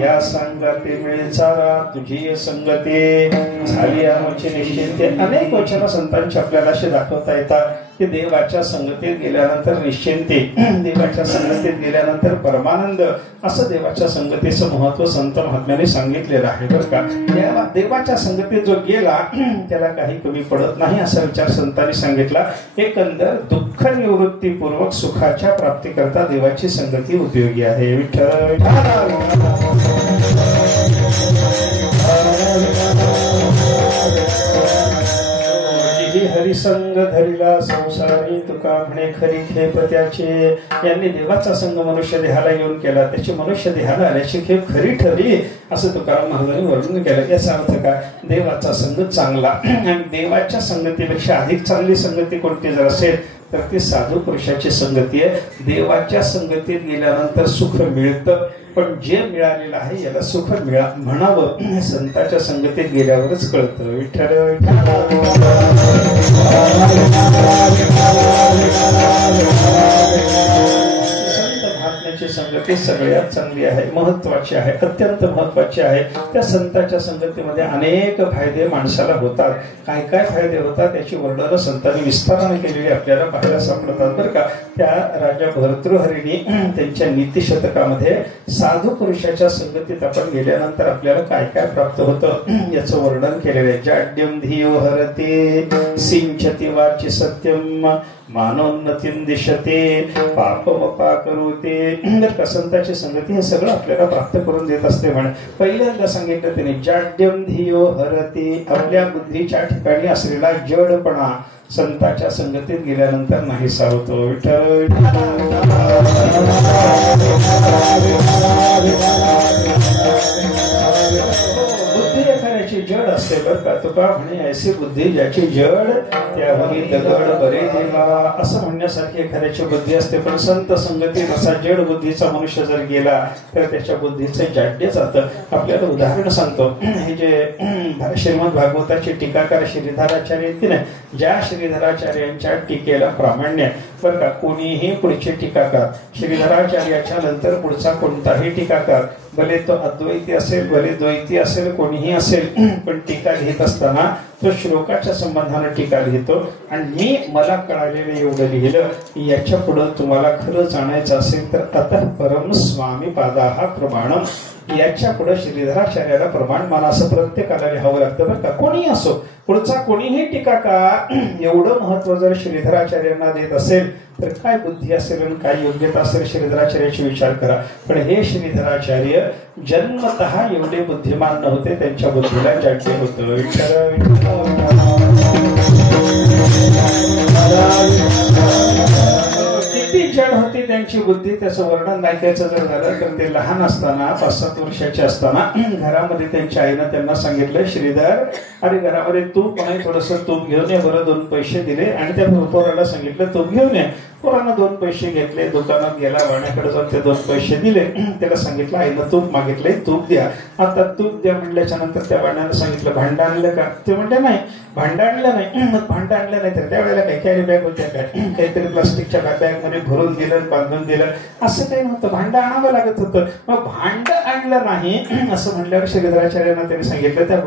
या संगती मिळे चारा तुझी संगती झाली आमची निश्चिंते. अनेक वचन संतांची आपल्याला असे दाखवता येतात की देवाच्या संगतीत गेल्यानंतर निश्चिंते, देवाच्या संगतीत गेल्यानंतर परमानंद, असं देवाच्या संगतीचं महत्व संत महात्म्याने सांगितलेलं आहे बरं का. देवाच्या संगतीत जो गेला त्याला काही कमी पडत नाही असा विचार संतांनी सांगितला. एकंदर दुःख निवृत्तीपूर्वक सुखाच्या प्राप्तीकरता देवाची संगती उपयोगी आहे. विठ्ठल हरिसंग धरिला संसारी तुका म्हणे खरी खेप त्याचे. यांनी देवाचा संग मनुष्य देहाला येऊन केला, त्याची मनुष्य देहाला आल्याची खेप खरी ठरली असं तुकाराम महाराजांनी वर्णन केलं. याचा अर्थ काय. देवाचा संग चांगला आणि देवाच्या संगतीपेक्षा अधिक चांगली संगती कोणती जर असेल तर ती साधू पुरुषाची संगती आहे. देवाच्या संगतीत गेल्यानंतर सुख मिळतं, पण जे मिळालेलं आहे याला सुख म्हणावं संतांच्या संगतीत गेल्यावरच कळतं. विठ्ठल संगती सगळ्यात चांगली आहे, महत्वाची आहे, अत्यंत महत्वाची आहे. त्या संतांच्या संगतीमध्ये अनेक फायदे माणसाला होतात. काय काय फायदे होतात याची वर्णन संतांनी विस्ताराने केलेली आपल्याला पाहायला सापडतात बरं का. त्या राजा भर्तृहरीने त्यांच्या नीतिशतकामध्ये साधू पुरुषाच्या संगतीत आपण गेल्यानंतर आपल्याला काय काय प्राप्त होतं याचं वर्णन केलेलं आहे. जाड्यम धियो हरते सिंचती वाची सत्यम मानोन्नतीं दिशते पापमपा करोते. संतांची संगती हे सगळं आपल्याला प्राप्त करून देत असते. म्हणे पहिल्यांदा सांगितलं त्याने जाड्यम धियो हरते. आपल्या बुद्धीच्या ठिकाणी असलेला जडपणा संतांच्या संगतीत गेल्यानंतर नाहीसा होतो. विठ्ठल बुद्धी एखाद्याची जड असते बरं का. तुका म्हणे ऐसी बुद्धी ज्याची जड त्यावरी दगड बरे देवा असं म्हणण्यासारखी एखाद्याची बुद्धी असते. पण संत संगतीत असा जड बुद्धीचा मनुष्य जर गेला तर त्याच्या बुद्धीचं जाड्य जातं. आपल्याला उदाहरण सांगतो. हे जे श्रीमद भागवताचे टीकाकार श्रीधराचार्य येते ना, ज्या श्रीधराचार्यांच्या टीकेला प्रामाण्य बरं का. कोणीही पुढचे टीकाकार श्रीधराचार्याच्या नंतर पुढचा कोणताही टीकाकार भले तो अद्वैती असेल भले द्वैती असेल कोणीही असेल पण टीका लिहित असताना तो श्लोकाच्या संबंधाने टीका लिहितो. आणि मला कळालेलं एवढं लिहिलं. याच्या पुढे तुम्हाला खरं जाणायचं असेल तर अतः परम स्वामी पादाहा प्रमाणम. याच्या पुढे श्रीधराचार्याला प्रमाण मला असं प्रत्येकाला लिहावं लागतं बरं का. कोणीही असो, पुढचा कोणीही टीकाकार एवढं महत्व जर श्रीधराचार्यांना देत असेल तर काय बुद्धी असेल आणि काय योग्यता असेल श्रीधराचार्याची विचार करा. पण हे श्रीधराचार्य जन्मतः एवढे बुद्धिमान नव्हते, त्यांच्या बुद्धीला जाड्य होतं. किती जड होती त्यांची बुद्धी त्याचं वर्णन ऐकायचं जर झालं तर ते लहान असताना 5-7 वर्षाचे असताना घरामध्ये त्यांच्या आईनं त्यांना सांगितलं श्रीधर अरे घरामध्ये तूप नाही थोडस तूप घेऊन ये बरं. 2 पैसे दिले आणि त्या पोराला सांगितलं तूप घेऊन ये. पोरानं 2 पैसे घेतले, दुकानात गेला, वाण्याकडे जाऊन ते 2 पैसे दिले. त्याला सांगितलं आईनं तूप मागितले, तूप द्या. आता तूप द्या म्हटल्याच्या नंतर त्या वाण्यानं सांगितलं भांडं आणलं का. ते म्हणले नाही भांडं आणलं नाही. मग भांडं आणलं नाही तर त्यावेळेला काही कॅरी बॅग होत्या काय, काहीतरी प्लास्टिकच्या बॅग मध्ये भरून भरून दिलं, बांधून दिलं, असं काही नव्हतं. भांडं आणावं लागत होतं. मग भांड आणलं नाही असं म्हणल्यावर श्रीधराचार्यांना त्यांनी सांगितलं त्या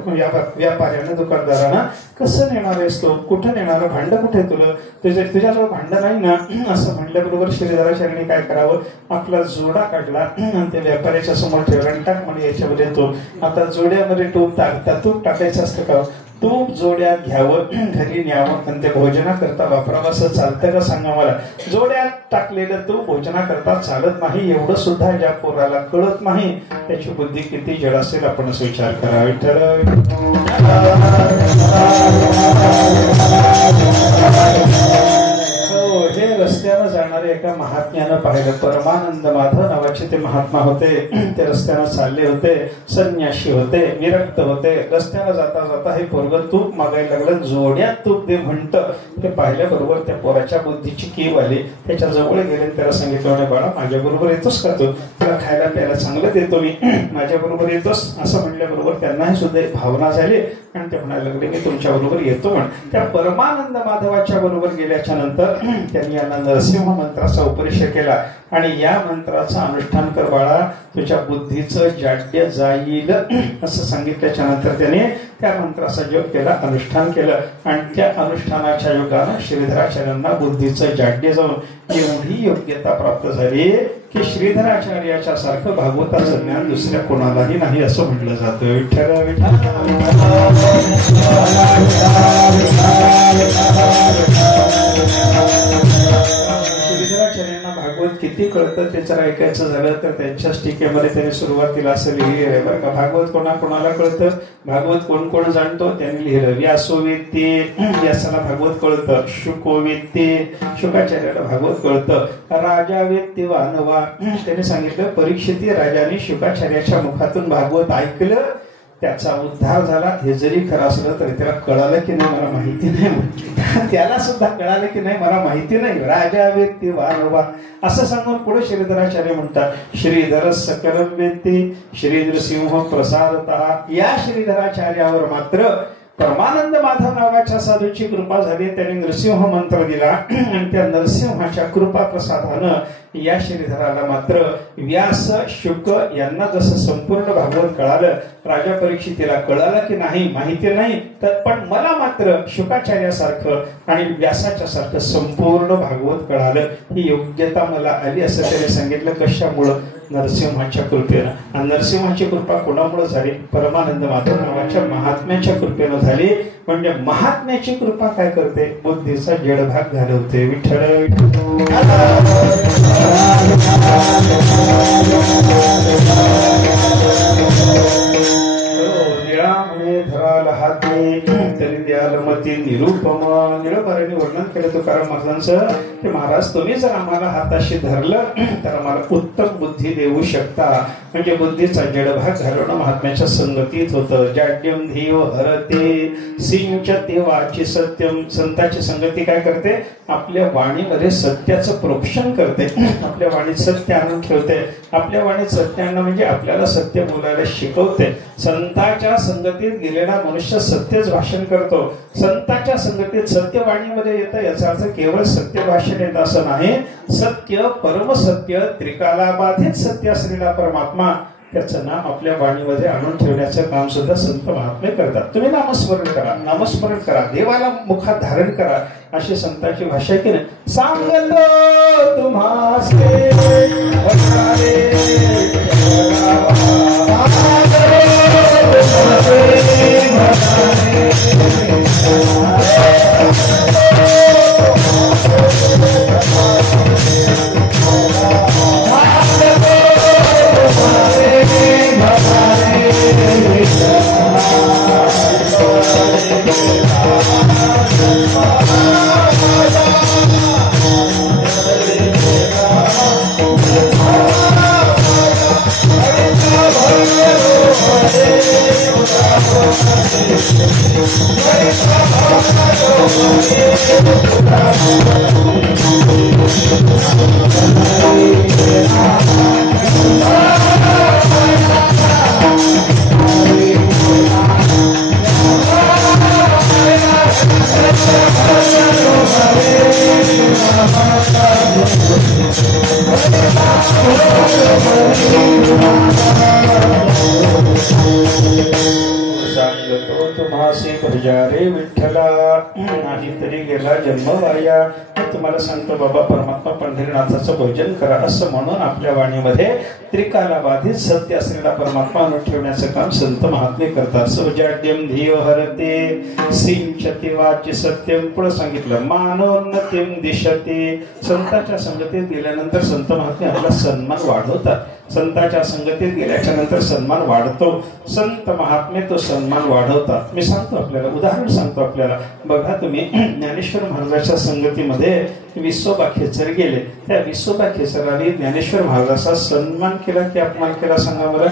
व्यापाऱ्यानं, दुकानदारानं, कसं नेणार आहेस तो, कुठं नेणार, भांड कुठे तुला, तुझ्याजवळ भांड नाही ना असं म्हणल्याबरोबर श्रीधराचार्यांनी काय करावं, आपला जोडा काढला आणि त्या व्यापाऱ्याच्या समोर ठेवला आणि टाक म्हणजे याच्यामध्ये तूप. आता जोड्यामध्ये तूप तूप टाकायचं असतं का, तूप जोड्यात घ्यावं, घरी न्यावं आणि ते भोजना करता वापरावं. असं चालतं का सांगा मला. जोड्यात टाकलेलं तूप भोजना करता चालत नाही, एवढं सुद्धा ज्या पोराला कळत नाही त्याची बुद्धी किती जड असेल आपणच विचार करा. हे रस्त्यानं जाणारे एका महात्म्यानं पाहिलं. परमानंद माधव नावाचे ते महात्मा होते. ते रस्त्यानं चालले होते, संन्याशी होते, विरक्त होते. रस्त्यानं जाता जाता हे पोरग तूप मागायला लागलं. जोड्यात तूप दे म्हणतं. ते पाहिल्याबरोबर त्या पोराच्या बुद्धीची कीव आली. त्याच्या जवळ गेले, त्याला सांगितलं, बाळा माझ्या बरोबर येतोस का तू, तुला खायला प्यायला चांगलं देतो मी, माझ्या बरोबर येतोस असं म्हणल्याबरोबर त्यांनाही सुद्धा एक भावना झाली आणि ते म्हणायला लागले मी तुमच्या बरोबर येतो म्हण. त्या परमानंद माधवाच्या बरोबर गेल्याच्या नंतर त्यांनी यांना नरसिंह मंत्राचा उपदेश केला आणि या मंत्राचं अनुष्ठान कर बाळा, तुझ्या बुद्धीचं जाड्य जाईल असं सांगितल्याच्या नंतर त्याने त्या मंत्राचा जप केला, अनुष्ठान केलं आणि त्या अनुष्ठानाच्या योगानं श्रीधराचार्यांना बुद्धीचं जाड्य जाऊन एवढी योग्यता प्राप्त झाली की श्रीधराचार्याच्या सारखं भागवताचं ज्ञान दुसऱ्या कोणालाही नाही असं म्हटलं जातं. विठ्ठल श्रीधराचार्यांना भागवत किती कळतं ते जर ऐकायचं झालं तर त्यांच्याच टीकेमध्ये त्यांनी सुरुवातीला असं लिहिलं आहे बरं का. भागवत कोणाला कळतं, भागवत कोण कोण जाणतो त्यांनी लिहिलं. व्यासोवेत्ते, व्यासाला भागवत कळतं. शुकोवेत्ते, शुकाचार्याला भागवत कळतं. राजा वेत्ते वानवा, त्यांनी सांगितलं परीक्षित राजाने शुकाचार्याच्या मुखातून भागवत ऐकलं, त्याचा उद्धार झाला. हे जरी खरं असलं तरी त्याला कळालं की नाही मला माहिती नाही, त्याला सुद्धा कळालं की नाही मला माहिती नाही. राजा वेत्ते वानवा असं सांगून पुढे श्रीधराचार्य म्हणतात, श्रीधर सकल वेत्ते श्री नृसिंह प्रसादतः. या श्रीधराचार्यावर मात्र परमानंद माधव नावाच्या साधूची कृपा झाली. त्यांनी नरसिंह मंत्र दिला आणि त्या नरसिंहाच्या कृपा प्रसादानं या श्रीधराला मात्र व्यास शुक यांना जसं संपूर्ण भागवत कळालं, राजा परीक्षितीला कळालं की नाही माहिती नाही, तर पण मला मात्र शुकाचार्यासारखं आणि व्यासाच्या सारखं संपूर्ण भागवत कळालं. ही योग्यता मला आली असं त्याने सांगितलं. कशामुळं? नरसिंहाच्या कृपेनं. आणि नरसिंहाची कृपा कोणामुळे झाली? परमानंद माधव नावाच्या महात्म्याच्या कृपेनं झाली. म्हणजे महात्म्याची कृपा काय करते? बुद्धीचा जडभाग घालवते. विठ्ठल धराला हाती तरी द्याल मती निरुपमा. निरभराने वर्णन केलं तुकाराम महाराजांचं की महाराज तुम्ही जर आम्हाला हाताशी धरलं तर आम्हाला उत्तम बुद्धी देऊ शकता. म्हणजे बुद्धीचा जडभाग घालवणं महात्म्याच्या संगतीत होतं. जाड्यम ध्येय हरते सिंचते वाची सत्यम. संताची संगती काय करते? आपल्या वाणीमध्ये सत्याचं प्रोक्षण करते, आपल्या वाणीत सत्य आणून ठेवते. आपल्या वाणीत सत्य आणणं म्हणजे आपल्याला सत्य बोलायला शिकवते. संतांच्या संगतीत गेलेला मनुष्य सत्यच भाषण करतो. संतांच्या संगतीत सत्य वाणीमध्ये येतं याचा अर्थ केवळ सत्य भाषण येतं असं नाही. सत्य, परमसत्य, त्रिकालाबाधित सत्य असलेला परमात्मा त्याचं नाम आपल्या वाणीमध्ये आणून ठेवण्याचं काम सुद्धा संत महात्मे करतात. तुम्ही नामस्मरण करा, नामस्मरण करा, देवाला मुखात धारण करा, अशी संतांची भाषा की नाही. सांगतो तुम्हासे सांगतो तुम्हासी भजा रे विठ्ठला, नाही तरी गेला जन्म वाया. तुम्हाला सांगतो बाबा परमात्मा पंढरीनाथाचं भजन करा असं म्हणून आपल्या वाणीमध्ये त्रिकाला बाधित सत्य असलेला परमात्मा आणून ठेवण्याचं काम संत महात्मे करतात. सौजाड्यम धियो हरते सिंचती वाच्य सत्यम. पुढे सांगितलं मानोन्नतीम दिशते. संताच्या संगतीत गेल्यानंतर संत महात्मे आपला सन्मान वाढवतात. संताच्या संगतीत गेल्याच्या नंतर सन्मान वाढतो. संत महात्मे तो सन्मान वाढवतात. मी सांगतो आपल्याला उदाहरण सांगतो आपल्याला. बघा तुम्ही ज्ञानेश्वर महाराजांच्या संगतीमध्ये विसोबा खेचर गेले. त्या विसोबा खेचराने ज्ञानेश्वर महाराजांचा सन्मान केला की अपमान केला सांगा बरं?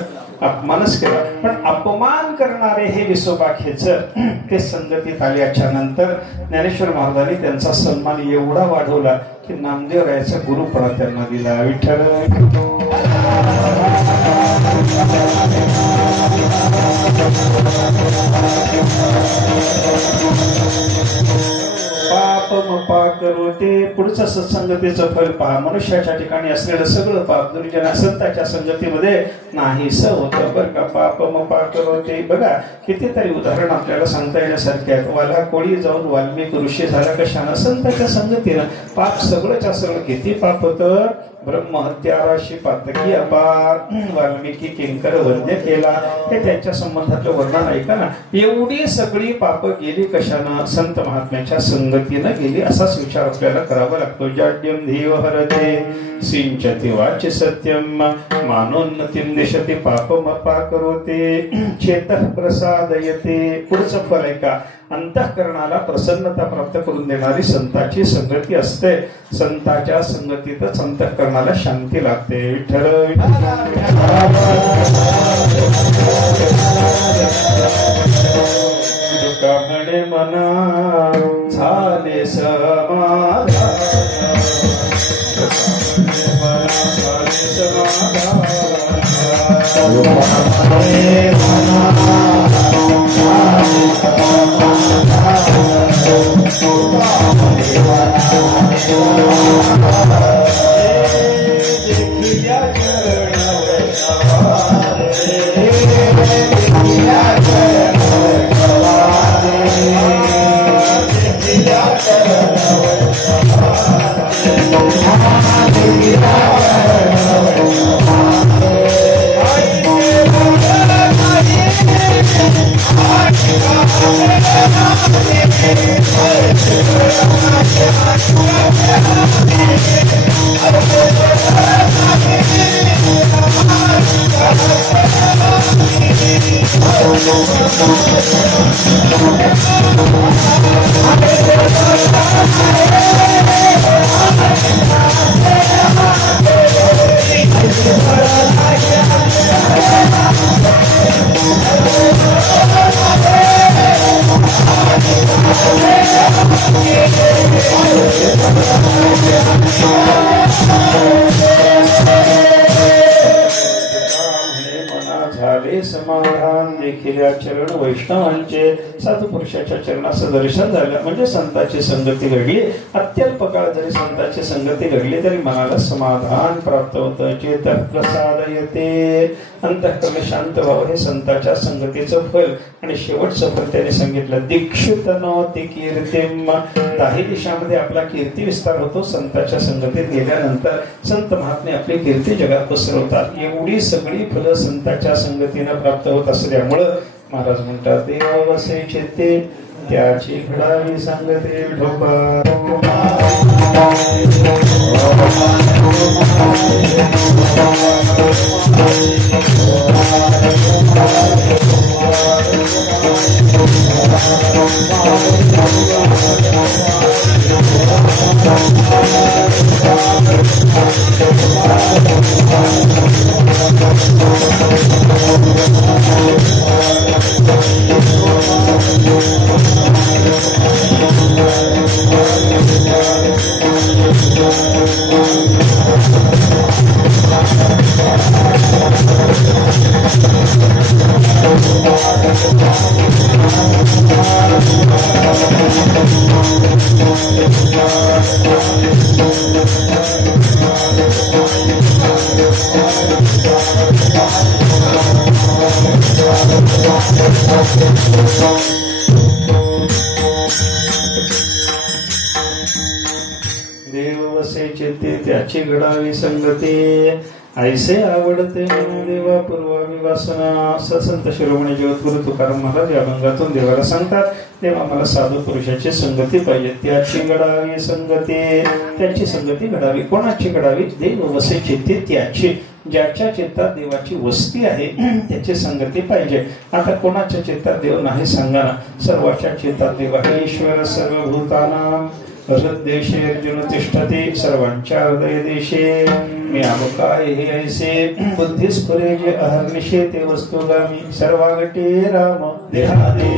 अपमानच केला. पण अपमान करणारे हे विसोबा खेचर ते संगतीत आल्याच्या नंतर ज्ञानेश्वर महाराजांनी त्यांचा सन्मान एवढा वाढवला की नामदेव रायाचा गुरुपणा त्यांना दिला. विठ्ठल पाप पाप करोते. पुढचं सत्संगतीचं फल पहा. मनुष्याच्या ठिकाणी असलेलं सगळं पाप दुर्जना संतांच्या संगतीमध्ये नाहीस होतं बरं का. पाप पाप करोते. बघा कितीतरी उदाहरण आपल्याला सांगता येण्यासारखे आहेत. वाला कोळी जाऊन वाल्मिक ऋषी झाला कशानं? संतांच्या संगतीनं. पाप सगळंच्या सगळं. किती पाप होतं? ब्रह्महत्या राशी पातकी अपार. वाल्मिकी किंकर वंद्य केला. हे त्यांच्या संबंधातलं वर्णन ऐका ना. एवढी सगळी पाप गेली कशानं? संत महात्म्याच्या संगतीनं गेली. असाच विचार आपल्याला करावा लागतो. जाड्यम धियो हरते सिंचती वाच्य सत्यम मानोन्नतीम दिशते पापमपा करोते चेतः प्रसादयते. पुढचं फल ऐका. अंतःकरणाला प्रसन्नता प्राप्त करून देणारी संताची संगती असते. संताच्या संगतीतच अंतःकरणाला शांती लागते. विठ्ठल म्हणे मना झाले समाधान. समाधान देखील या चरण वैष्णवांचे सत्पुरुषाच्या चरणाचं दर्शन झालं म्हणजे संतांची संगती घडली. अत्यल्प काळ जरी संतांची संगती घडली तरी मनाला समाधान प्राप्त होतं. चेतः प्रसाद येते. अंतःकरण शांत व्हावं हे संतांच्या संगतीचं फल. आणि शेवटचं फल त्याने सांगितलं दीक्षित नोती कीर्तिम. दाही दिशामध्ये आपला कीर्ती विस्तार होतो. संतांच्या संगतीत गेल्यानंतर संत महात्मे आपली कीर्ती जगात पसरवतात. एवढी सगळी फलं संतांच्या संगतीनं प्राप्त होत असल्यामुळं महाराज म्हणतात देव वसे चित्ते त्याची घडावी सांगते ढोबा. Thank you. देव वसे चित्ते त्याची घडावी संगती, ऐसे आवडते देवा पूर्वावी वासना. संत शिरोमणी जगद्गुरु तुकाराम महाराज या अभंगातून देवाला सांगतात, तेव्हा मला साधू पुरुषाची संगती पाहिजे, त्याची घडावी संगती. त्याची संगती घडावी. कोणाची घडावी? देव वसे चित्ते त्याची, ज्याच्या चित्तात देवाची वस्ती आहे त्याची संगती पाहिजे. आता कोणाच्या चित्तात देव नाही सांगा ना. सर्वाच्या चित्तात देव आहे. ईश्वर सर्वभूतानां हृदयेषु अर्जुन तिष्ठति, सर्वांच्या हृदय देशे. मी काय हे ऐसे बुद्धिस्फुरे जे अहर्निशे ते वस्तुगामी. सर्वागटे राम देहादे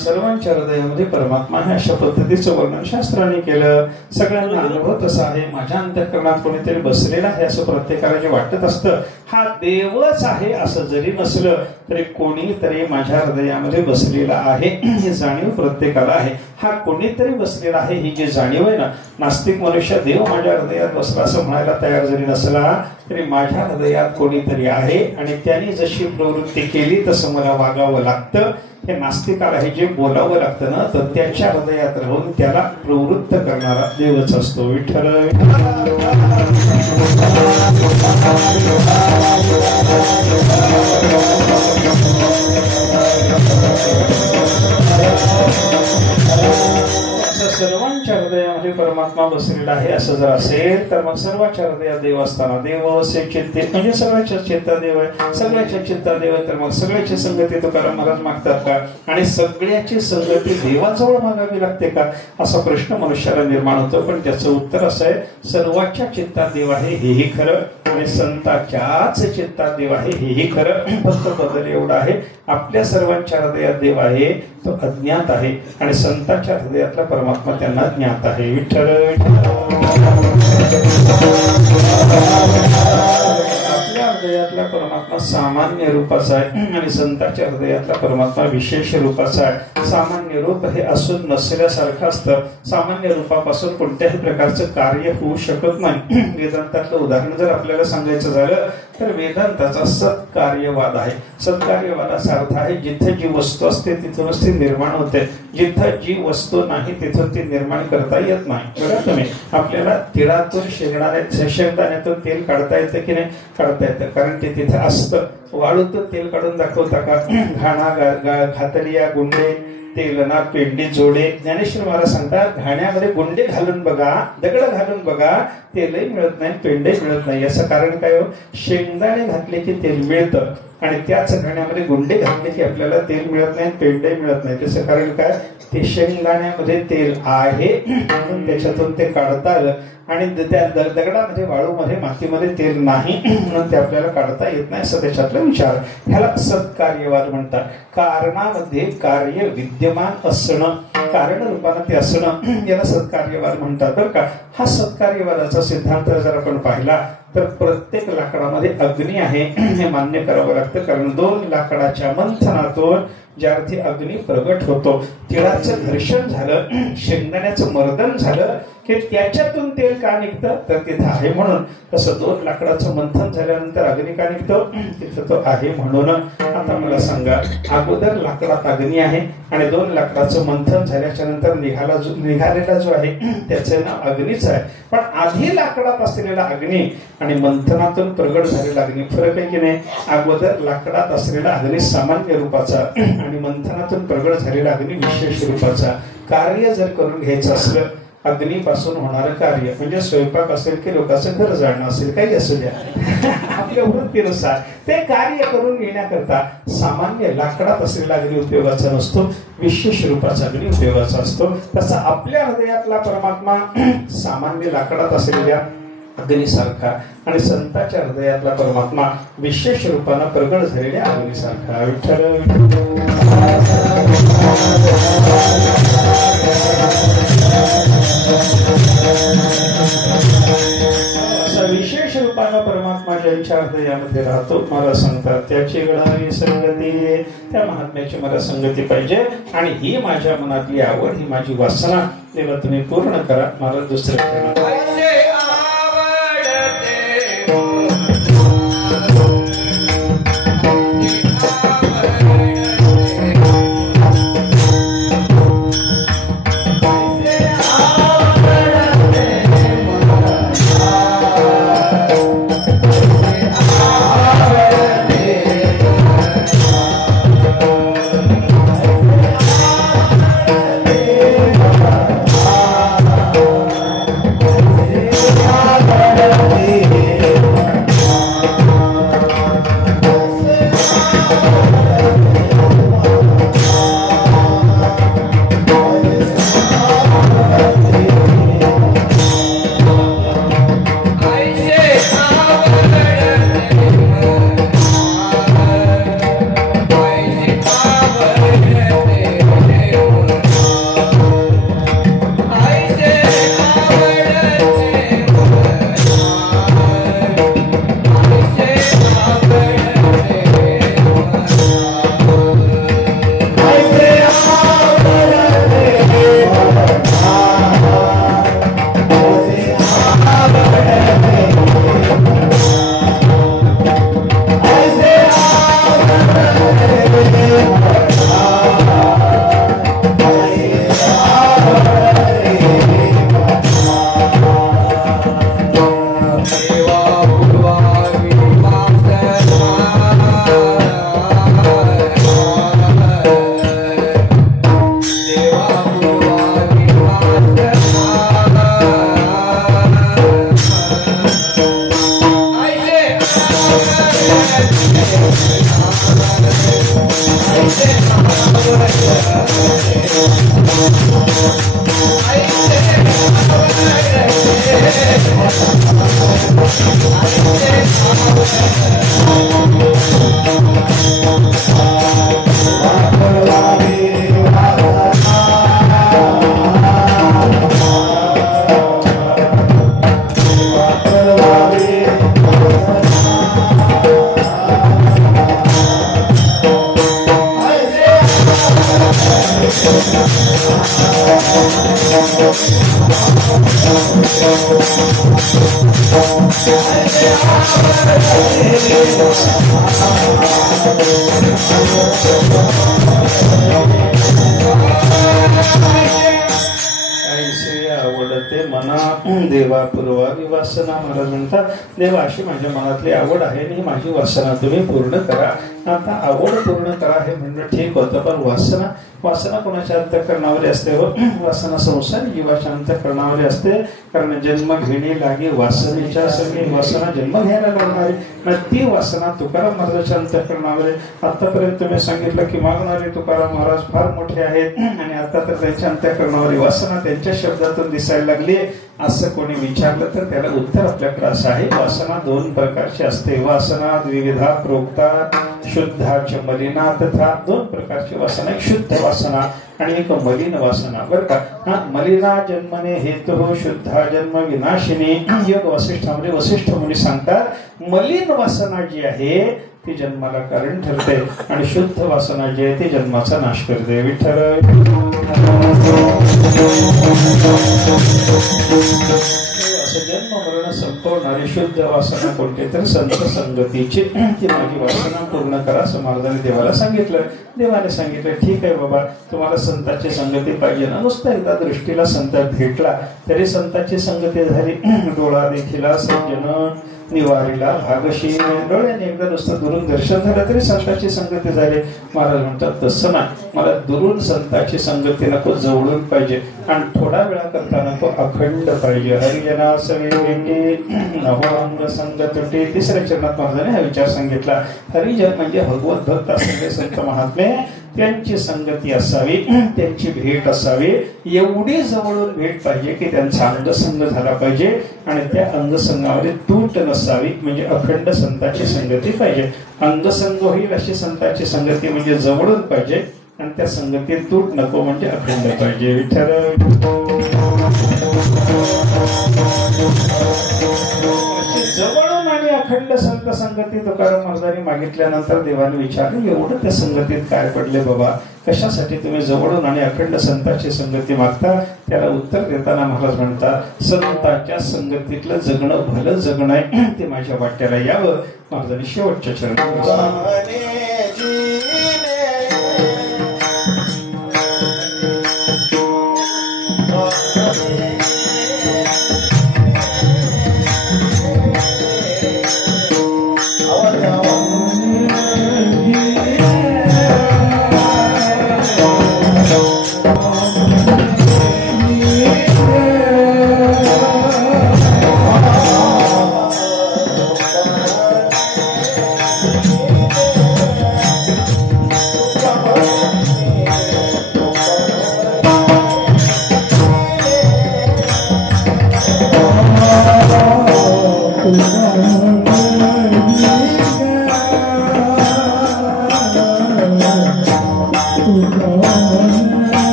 सर्वांच्या हृदयामध्ये परमात्मा आहे. अशा पद्धतीचं वर्णन शास्त्राने केलं. सगळ्यांना अनुभव तसा आहे. माझ्या अंतःकरणात कोणीतरी बसलेला आहे असं प्रत्येकाला जे वाटत असतं. हा देवच आहे असं जरी नसलं तरी कोणीतरी माझ्या हृदयामध्ये बसलेला आहे ही जाणीव प्रत्येकाला आहे. हा कोणीतरी बसलेला आहे ही जी जाणीव आहे ना. नास्तिक मनुष्य देव माझ्या हृदयात बसला असं म्हणायला तयार जरी नसला तरी माझ्या हृदयात कोणीतरी आहे आणि त्यांनी जशी प्रवृत्ती केली तसं मला वागावं लागतं. हे नास्तिकाला हे जे बोलावं लागतं ना तर त्याच्या हृदयात राहून त्याला प्रवृत्त करणारा देवच असतो. विठ्ठल सर्वांच्या हृदयामध्ये परमात्मा बसलेला आहे असं जर असेल तर मग सर्वांच्या हृदयात देव असताना देव असे चित्ते म्हणजे सगळ्याच्या चित्ता देव आहे. सगळ्याच्या चित्ता देव आहे तर मग सगळ्याची संगती तुकाराम महाराज मागतात का? आणि सगळ्याची संगती देवाजवळ मागावी लागते का असा प्रश्न मनुष्याला निर्माण होतो. पण त्याचं उत्तर असं आहे, सर्वांच्या चित्तात देव आहे हेही खरं आणि संतांच्याच चित्तात देव आहे हेही खरं. फक्त बदल एवढा आहे, आपल्या सर्वांच्या हृदयात देव आहे तो अज्ञात आहे आणि संतांच्या हृदयातला परमात्मा त्यांना ज्ञात आहे. विठ्ठल आपल्या हृदयातला परमात्मा सामान्य रूपाचा आहे आणि संतांच्या हृदयातला परमात्मा विशेष रूपाचा आहे. सामान्य रूप हे असून नसल्यासारखं असतं. सामान्य रूपापासून कोणत्याही प्रकारचं कार्य होऊ शकत नाही. वेदांतातलं उदाहरण जर आपल्याला सांगायचं झालं तर वेदांताचा सत्कार्यवाद आहे. सत्कार्यवादाचा अर्थ आहे जिथे जी वस्तू असते तिथूनच ती निर्माण होते, जिथं जी वस्तू नाही तिथून ती निर्माण करता येत नाही. बघा तुम्ही, आपल्याला तिळातून शेंगदाण्यातून तेल काढता येतं की नाही? काढता येतं, कारण ते तिथे असतं. वाळूतून तेल काढून दाखवता का? घाणा घातलिया गुंडे तेलना पेंडी जोडे. ज्ञानेश्वर महाराज सांगतात, घाण्यामध्ये गुंडे घालून बघा, दगड घालून बघा, तेलही मिळत नाही, पेंडे मिळत नाही. याचं कारण काय हो? शेंगदाणे घातले की तेल मिळतं आणि त्याच घाण्यामध्ये गुंडे घातले की आपल्याला तेल मिळत नाही, पेंडे मिळत नाही. त्याचं कारण काय? ते शेंगदाण्यामध्ये तेल आहे म्हणून त्याच्यातून ते काढता आलं आणि त्या दगडामध्ये वाळूमध्ये मातीमध्ये तेल नाही म्हणून ते आपल्याला काढता येत नाही असं त्याच्यातला विचार. ह्याला सत्कार्यवाद म्हणतात. कारणामध्ये कार्य विद्यमान असणं, कारण रूपानं ते असणं याला सत्कार्यवाद म्हणतात बरं का. हा सत्कार्यवादाचा सिद्धांत जर आपण पाहिला तर प्रत्येक लाकडामध्ये अग्नी आहे हे मान्य करावं लागतं. कारण दोन लाकडाच्या मंथनातून ज्या अर्थी अग्नी प्रगट होतो, तिळाचं घर्षण झालं, शेंगदाण्याचं मर्दन झालं की त्याच्यातून तेल का निघतं तर तिथं आहे म्हणून. तसं दोन लाकडाचं मंथन झाल्यानंतर अग्नी का निघतो? तिथं तो आहे म्हणून. आता मला सांगा, अगोदर लाकडात अग्नी आहे आणि दोन लाकडाचं मंथन झाल्याच्या नंतर निघालेला जो आहे त्याचं नाव अग्नीच आहे. पण आधी लाकडात असलेला अग्नी आणि मंथनातून प्रगट झालेला अग्नी फरक आहे की नाही? अगोदर लाकडात असलेला अग्नी सामान्य रूपाचा आणि मंथनातून प्रगट झालेला अग्नी विशेष रूपाचा. कार्य जर करून घ्यायचं असलं, अग्नीपासून होणारं कार्य म्हणजे स्वयंपाक असेल की लोकांचं घर जाणं असेल, काही असू द्या, आपल्या वृत्तीनुसार ते कार्य करून घेण्याकरता सामान्य लाकडात असलेला अग्नी उपयोगाचा नसतो, विशेष रूपाचा अग्नी उपयोगाचा असतो. तसा आपल्या हृदयातला परमात्मा सामान्य लाकडात असलेल्या अग्नीसारखा आणि संतांच्या हृदयातला परमात्मा विशेष रूपानं प्रगट झालेल्या अग्नीसारखा. विठ्ठल विशेष रूपानं परमात्मा जे त्यांच्या हृदयामध्ये राहतो मला सांगतात त्याची घडावी संगती त्या महात्म्याची मला संगती पाहिजे आणि ही माझ्या मनातली आवड ही माझी वासना देवा तुम्ही पूर्ण करा मला दुसरं आवडते मना देवा पूर्वावी वासना महाराज म्हणतात देवा अशी माझ्या मनातली आवड आहे आणि माझी वासना तुम्ही पूर्ण करा आता आवड पूर्ण करा हे म्हणणं ठीक होतं पण वासना वासना कोणाच्या अंतःकरणावर असते व वासना संसारी जीवाच्या अंतःकरणावर असते कारण जन्म घेणे लागे वासनेच्या सगळी वासना जन्म घ्यायला लागणारी ती वासना तुकाराम महाराजांच्या अंतःकरणावर आतापर्यंत तुम्ही सांगितलं की मागणारे तुकाराम महाराज फार मोठे आहेत आणि आता तर त्यांच्या अंतःकरणावर वासना त्यांच्या शब्दातून दिसायला लागली असं कोणी विचारलं तर त्याला उत्तर आपल्याकडे असं आहे वासना दोन प्रकारची असते वासना द्विविधा प्रोक्ता शुद्धाच मलिना तथा दोन प्रकारची वासना एक शुद्ध वासना आणि एक मलिन वासना बरं का मलिना जन्मने हेतु शुद्धा जन्म विनाशिनी योग वसिष्ठामध्ये वसिष्ठ मुनी सांगतात मलिन वासना जी आहे ती जन्माला कारण ठरते आणि शुद्ध वासना जी आहे ती जन्माचा नाश करते विठ्ठल जन्म मरण संपवणारी शुद्ध वासना कोणती तर संत संगतीची ती माझी वासना पूर्ण करा असं महाराजांनी देवाला सांगितलं देवाने सांगितलं ठीक आहे बाबा तुम्हाला संताची संगती पाहिजे ना नुसतं एकदा दृष्टीला संत भेटला तरी संताची संगती झाली डोळा देखील सज्जन निवारीला भागशी डोळ्याने एकदा नुसतं दुरून दर्शन झालं तरी संताची संगती झाली महाराज म्हणतात तसं ना मला दुरून संताची संगती नको जवळून पाहिजे आणि थोडा वेळा करता नको अखंड पाहिजे हरिजना नवंग संगती तिसऱ्या चरणात महाराजांनी हा विचार सांगितला हरिजन म्हणजे भगवत भक्त असलेले संत महात्मे त्यांची संगती असावी त्यांची भेट असावी एवढी जवळून भेट पाहिजे की त्यांचा अंगसंग झाला पाहिजे आणि त्या अंगसंगामध्ये तूट नसावी म्हणजे अखंड संताची संगती पाहिजे अंगसंग होईल अशी संताची संगती म्हणजे जवळून पाहिजे आणि त्या संगतीत तूट नको म्हणजे अखंड पाहिजे विठ्ठल जवळून आणि अखंड संत संगती तुकाराम महाराजांनी मागितल्यानंतर देवाने विचारले, एवढं त्या संगतीत काय पडले बाबा, कशासाठी तुम्ही जवळून आणि अखंड संताची संगती मागता? त्याला उत्तर देताना महाराज म्हणतात, संताच्या संगतीतलं जगणं भलं जगणं आहे, ते माझ्या वाट्याला यावं. महाराजांनी शेवटच्या चरणी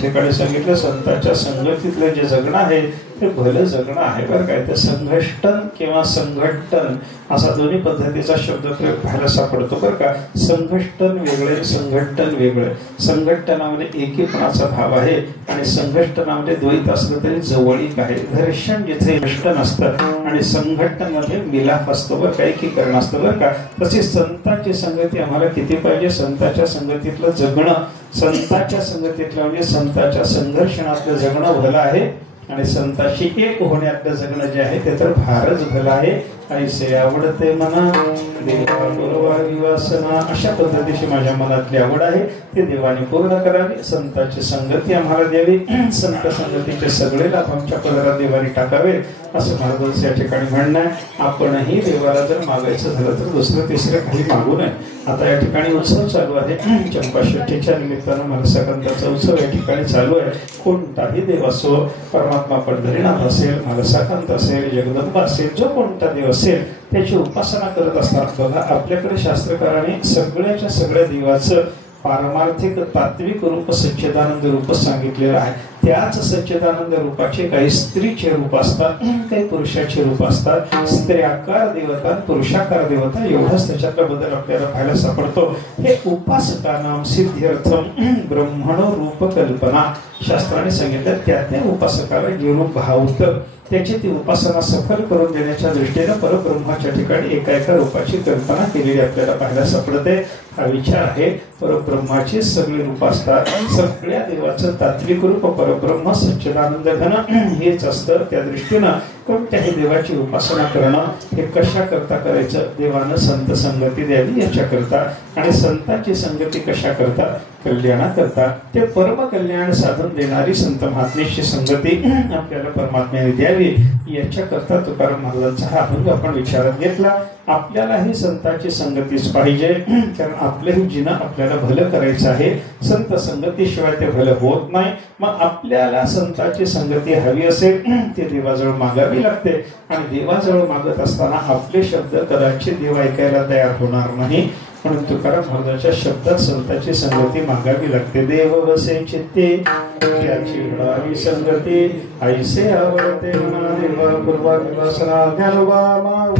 ठिकाणी सांगितलं संतांच्या संगतीतलं जे जगणं आहे ते भलं जगणं आहे बरं काय. ते संघष्टन किंवा संघटन असा दोन्ही पद्धतीचा शब्द प्रयोग पाहायला सापडतो बरं का. संघष्टन वेगळे, संघटन वेगळे. संघटनामध्ये एकीपणाचा भाव आहे आणि संघटनामध्ये द्वैत असलं तरी जवळीक आहे. घर्षण जिथे घर्षण असतं आणि संघटन मध्ये मिलाप असतो बरं का, एकीकरण असतं बरं का. तशी संतांची संगती आम्हाला किती पाहिजे. संतांच्या संगतीतलं जगणं, संतांच्या संगतीतलं म्हणजे संतांच्या संघर्षणातलं जगणं भलं आहे आणि संतांशी एक होण्यातलं जगणं जे आहे ते तर फारच भलं आहे. ऐसे आवडते मना देवा गुरुवारी वासना. अशा पद्धतीची माझ्या मनातली आवड आहे ती देवाने पूर्ण करावी. संतांची संगती आम्हाला द्यावी. संत संगतीचे सगळे लाभ आमच्या पदरात देवाने टाकावे असं महाराजांचं या ठिकाणी म्हणणं आहे. आपणही देवाला जर मागायचं झालं तर दुसरं तिसरं काही मागू नये. आता या ठिकाणी उत्सव चालू आहे. चंपाषष्ठीच्या निमित्तानं मनसाकांताचा उत्सव या ठिकाणी चालू आहे. कोणताही देव असो, परमात्मा पंढरीनाथ असेल, मनसाकांत असेल, जगदंबा असेल, जो कोणता देव असेल त्याची उपासना करत असतात. बघा आपल्याकडे शास्त्रकाराने सगळ्याच्या सगळ्या देवाचं पारमार्थिक तात्विक रूप सच्चिदानंद रूप सांगितलेलं आहे. त्याच सच्चिदानंद रूपाचे काही स्त्रीचे रूप असतात, काही पुरुषाचे रूप असतात. स्त्रियाकार देवता, पुरुषाकार देवता एवढाच त्याच्यातला बदल आपल्याला पाहायला सापडतो. हे उपासकानाम सिद्ध्यर्थम ब्रह्मणो रूप कल्पना शास्त्राने सांगितलं. त्या उपासकाला जे रूप भावतं त्याची ती उपासना सफल करून देण्याच्या दृष्टीने परब्रह्माच्या ठिकाणी एका रूपाची कल्पना केलेली आपल्याला पाहायला सापडते. हा विचार आहे. परब्रह्माची सगळी रूप असतात. सगळ्या देवाचं तात्विक रूप परब्रह्म सच्चिदानंद घन हेच असतं. त्या दृष्टीनं कोणत्याही देवाची उपासना करणं हे कशा करता करायचं? देवानं संत संगती द्यावी याच्याकरता. आणि संतांची संगती कशा करता? कल्याणा करता. ते परम कल्याण साधन देणारी संत महात्मेची संगती आपल्याला परमात्म्याने द्यावी याच्याकरता तुकाराम महाराजांचा हा अभंग आपण विचारात घेतला. आपल्यालाही संतांची संगतीच पाहिजे, कारण आपलंही जीवन आपल्याला भलं करायचं आहे. संत संगतीशिवाय ते भलं होत नाही. मग आपल्याला संतांची संगती हवी असेल ते देवाजवळ मागावी लागते. आणि देवाजवळ मागत असताना आपले शब्द कदाचित देव ऐकायला तयार होणार नाही. म्हणून तुकाराम महाराजांच्या शब्दात संतांची संगती मागावी लागते. देव वसे चित्ते त्याची मिळावी संगती ऐसे आवडते मना देवा पूर्वा विवासना ज्ञानोबा माऊ.